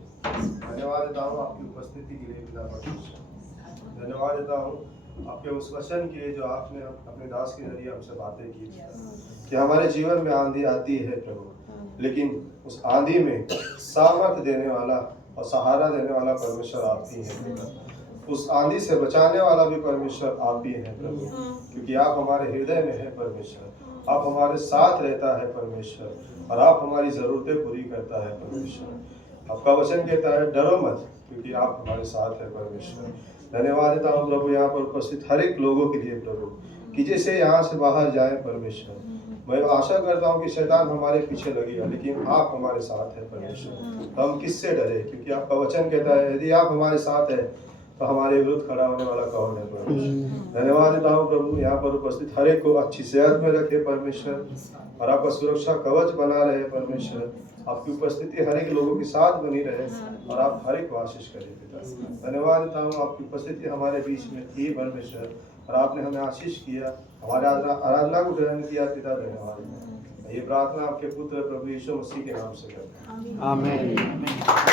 धन्यवाद देता हूँ आपकी उपस्थिति के लिए पिता परमेश्वर। धन्यवाद देता हूँ आपके उस वचन के लिए जो आपने अपने दास के जरिए हमसे बातें की कि हमारे जीवन में आंधी आती है प्रभु, लेकिन उस आंधी में सामर्थ देने वाला और सहारा देने वाला परमेश्वर आप ही हैं पिता। उस आंधी से बचाने वाला भी परमेश्वर आप ही हैं प्रभु, क्योंकि आप हमारे हृदय में हैं परमेश्वर। आप हमारे साथ रहता है परमेश्वर, और आप हमारी ज़रूरतें पूरी करता है परमेश्वर। आपका वचन कहता है डरो मत, क्योंकि आप हमारे साथ है परमेश्वर। धन्यवाद देता हूँ प्रभु यहाँ पर उपस्थित हर एक लोगों के लिए प्रभु, कि जैसे यहाँ से बाहर जाए परमेश्वर। मैं आशा करता हूँ कि शैतान हमारे पीछे लगेगा, लेकिन आप हमारे साथ है परमेश्वर। तो हम किससे डरे, क्योंकि आपका वचन कहता है यदि आप हमारे साथ है तो हमारे विरुद्ध खड़ा होने वाला कौन है परमेश्वर। धन्यवाद देता हूँ प्रभु यहाँ पर उपस्थित हर एक को अच्छी सेहत में रखे परमेश्वर, और आपका सुरक्षा कवच बना रहे परमेश्वर। आपकी उपस्थिति हर एक लोगों के साथ बनी रहे, और आप हर एक को आशीष करें पिता। धन्यवाद देता हूँ आपकी उपस्थिति हमारे बीच में थी परमेश्वर, और आपने हमें आशीष किया, हमारे आराधना को ग्रहण किया पिता। धन्यवाद। ये प्रार्थना आपके पुत्र प्रभु यीशु मसीह के नाम से करते हैं, आमीन।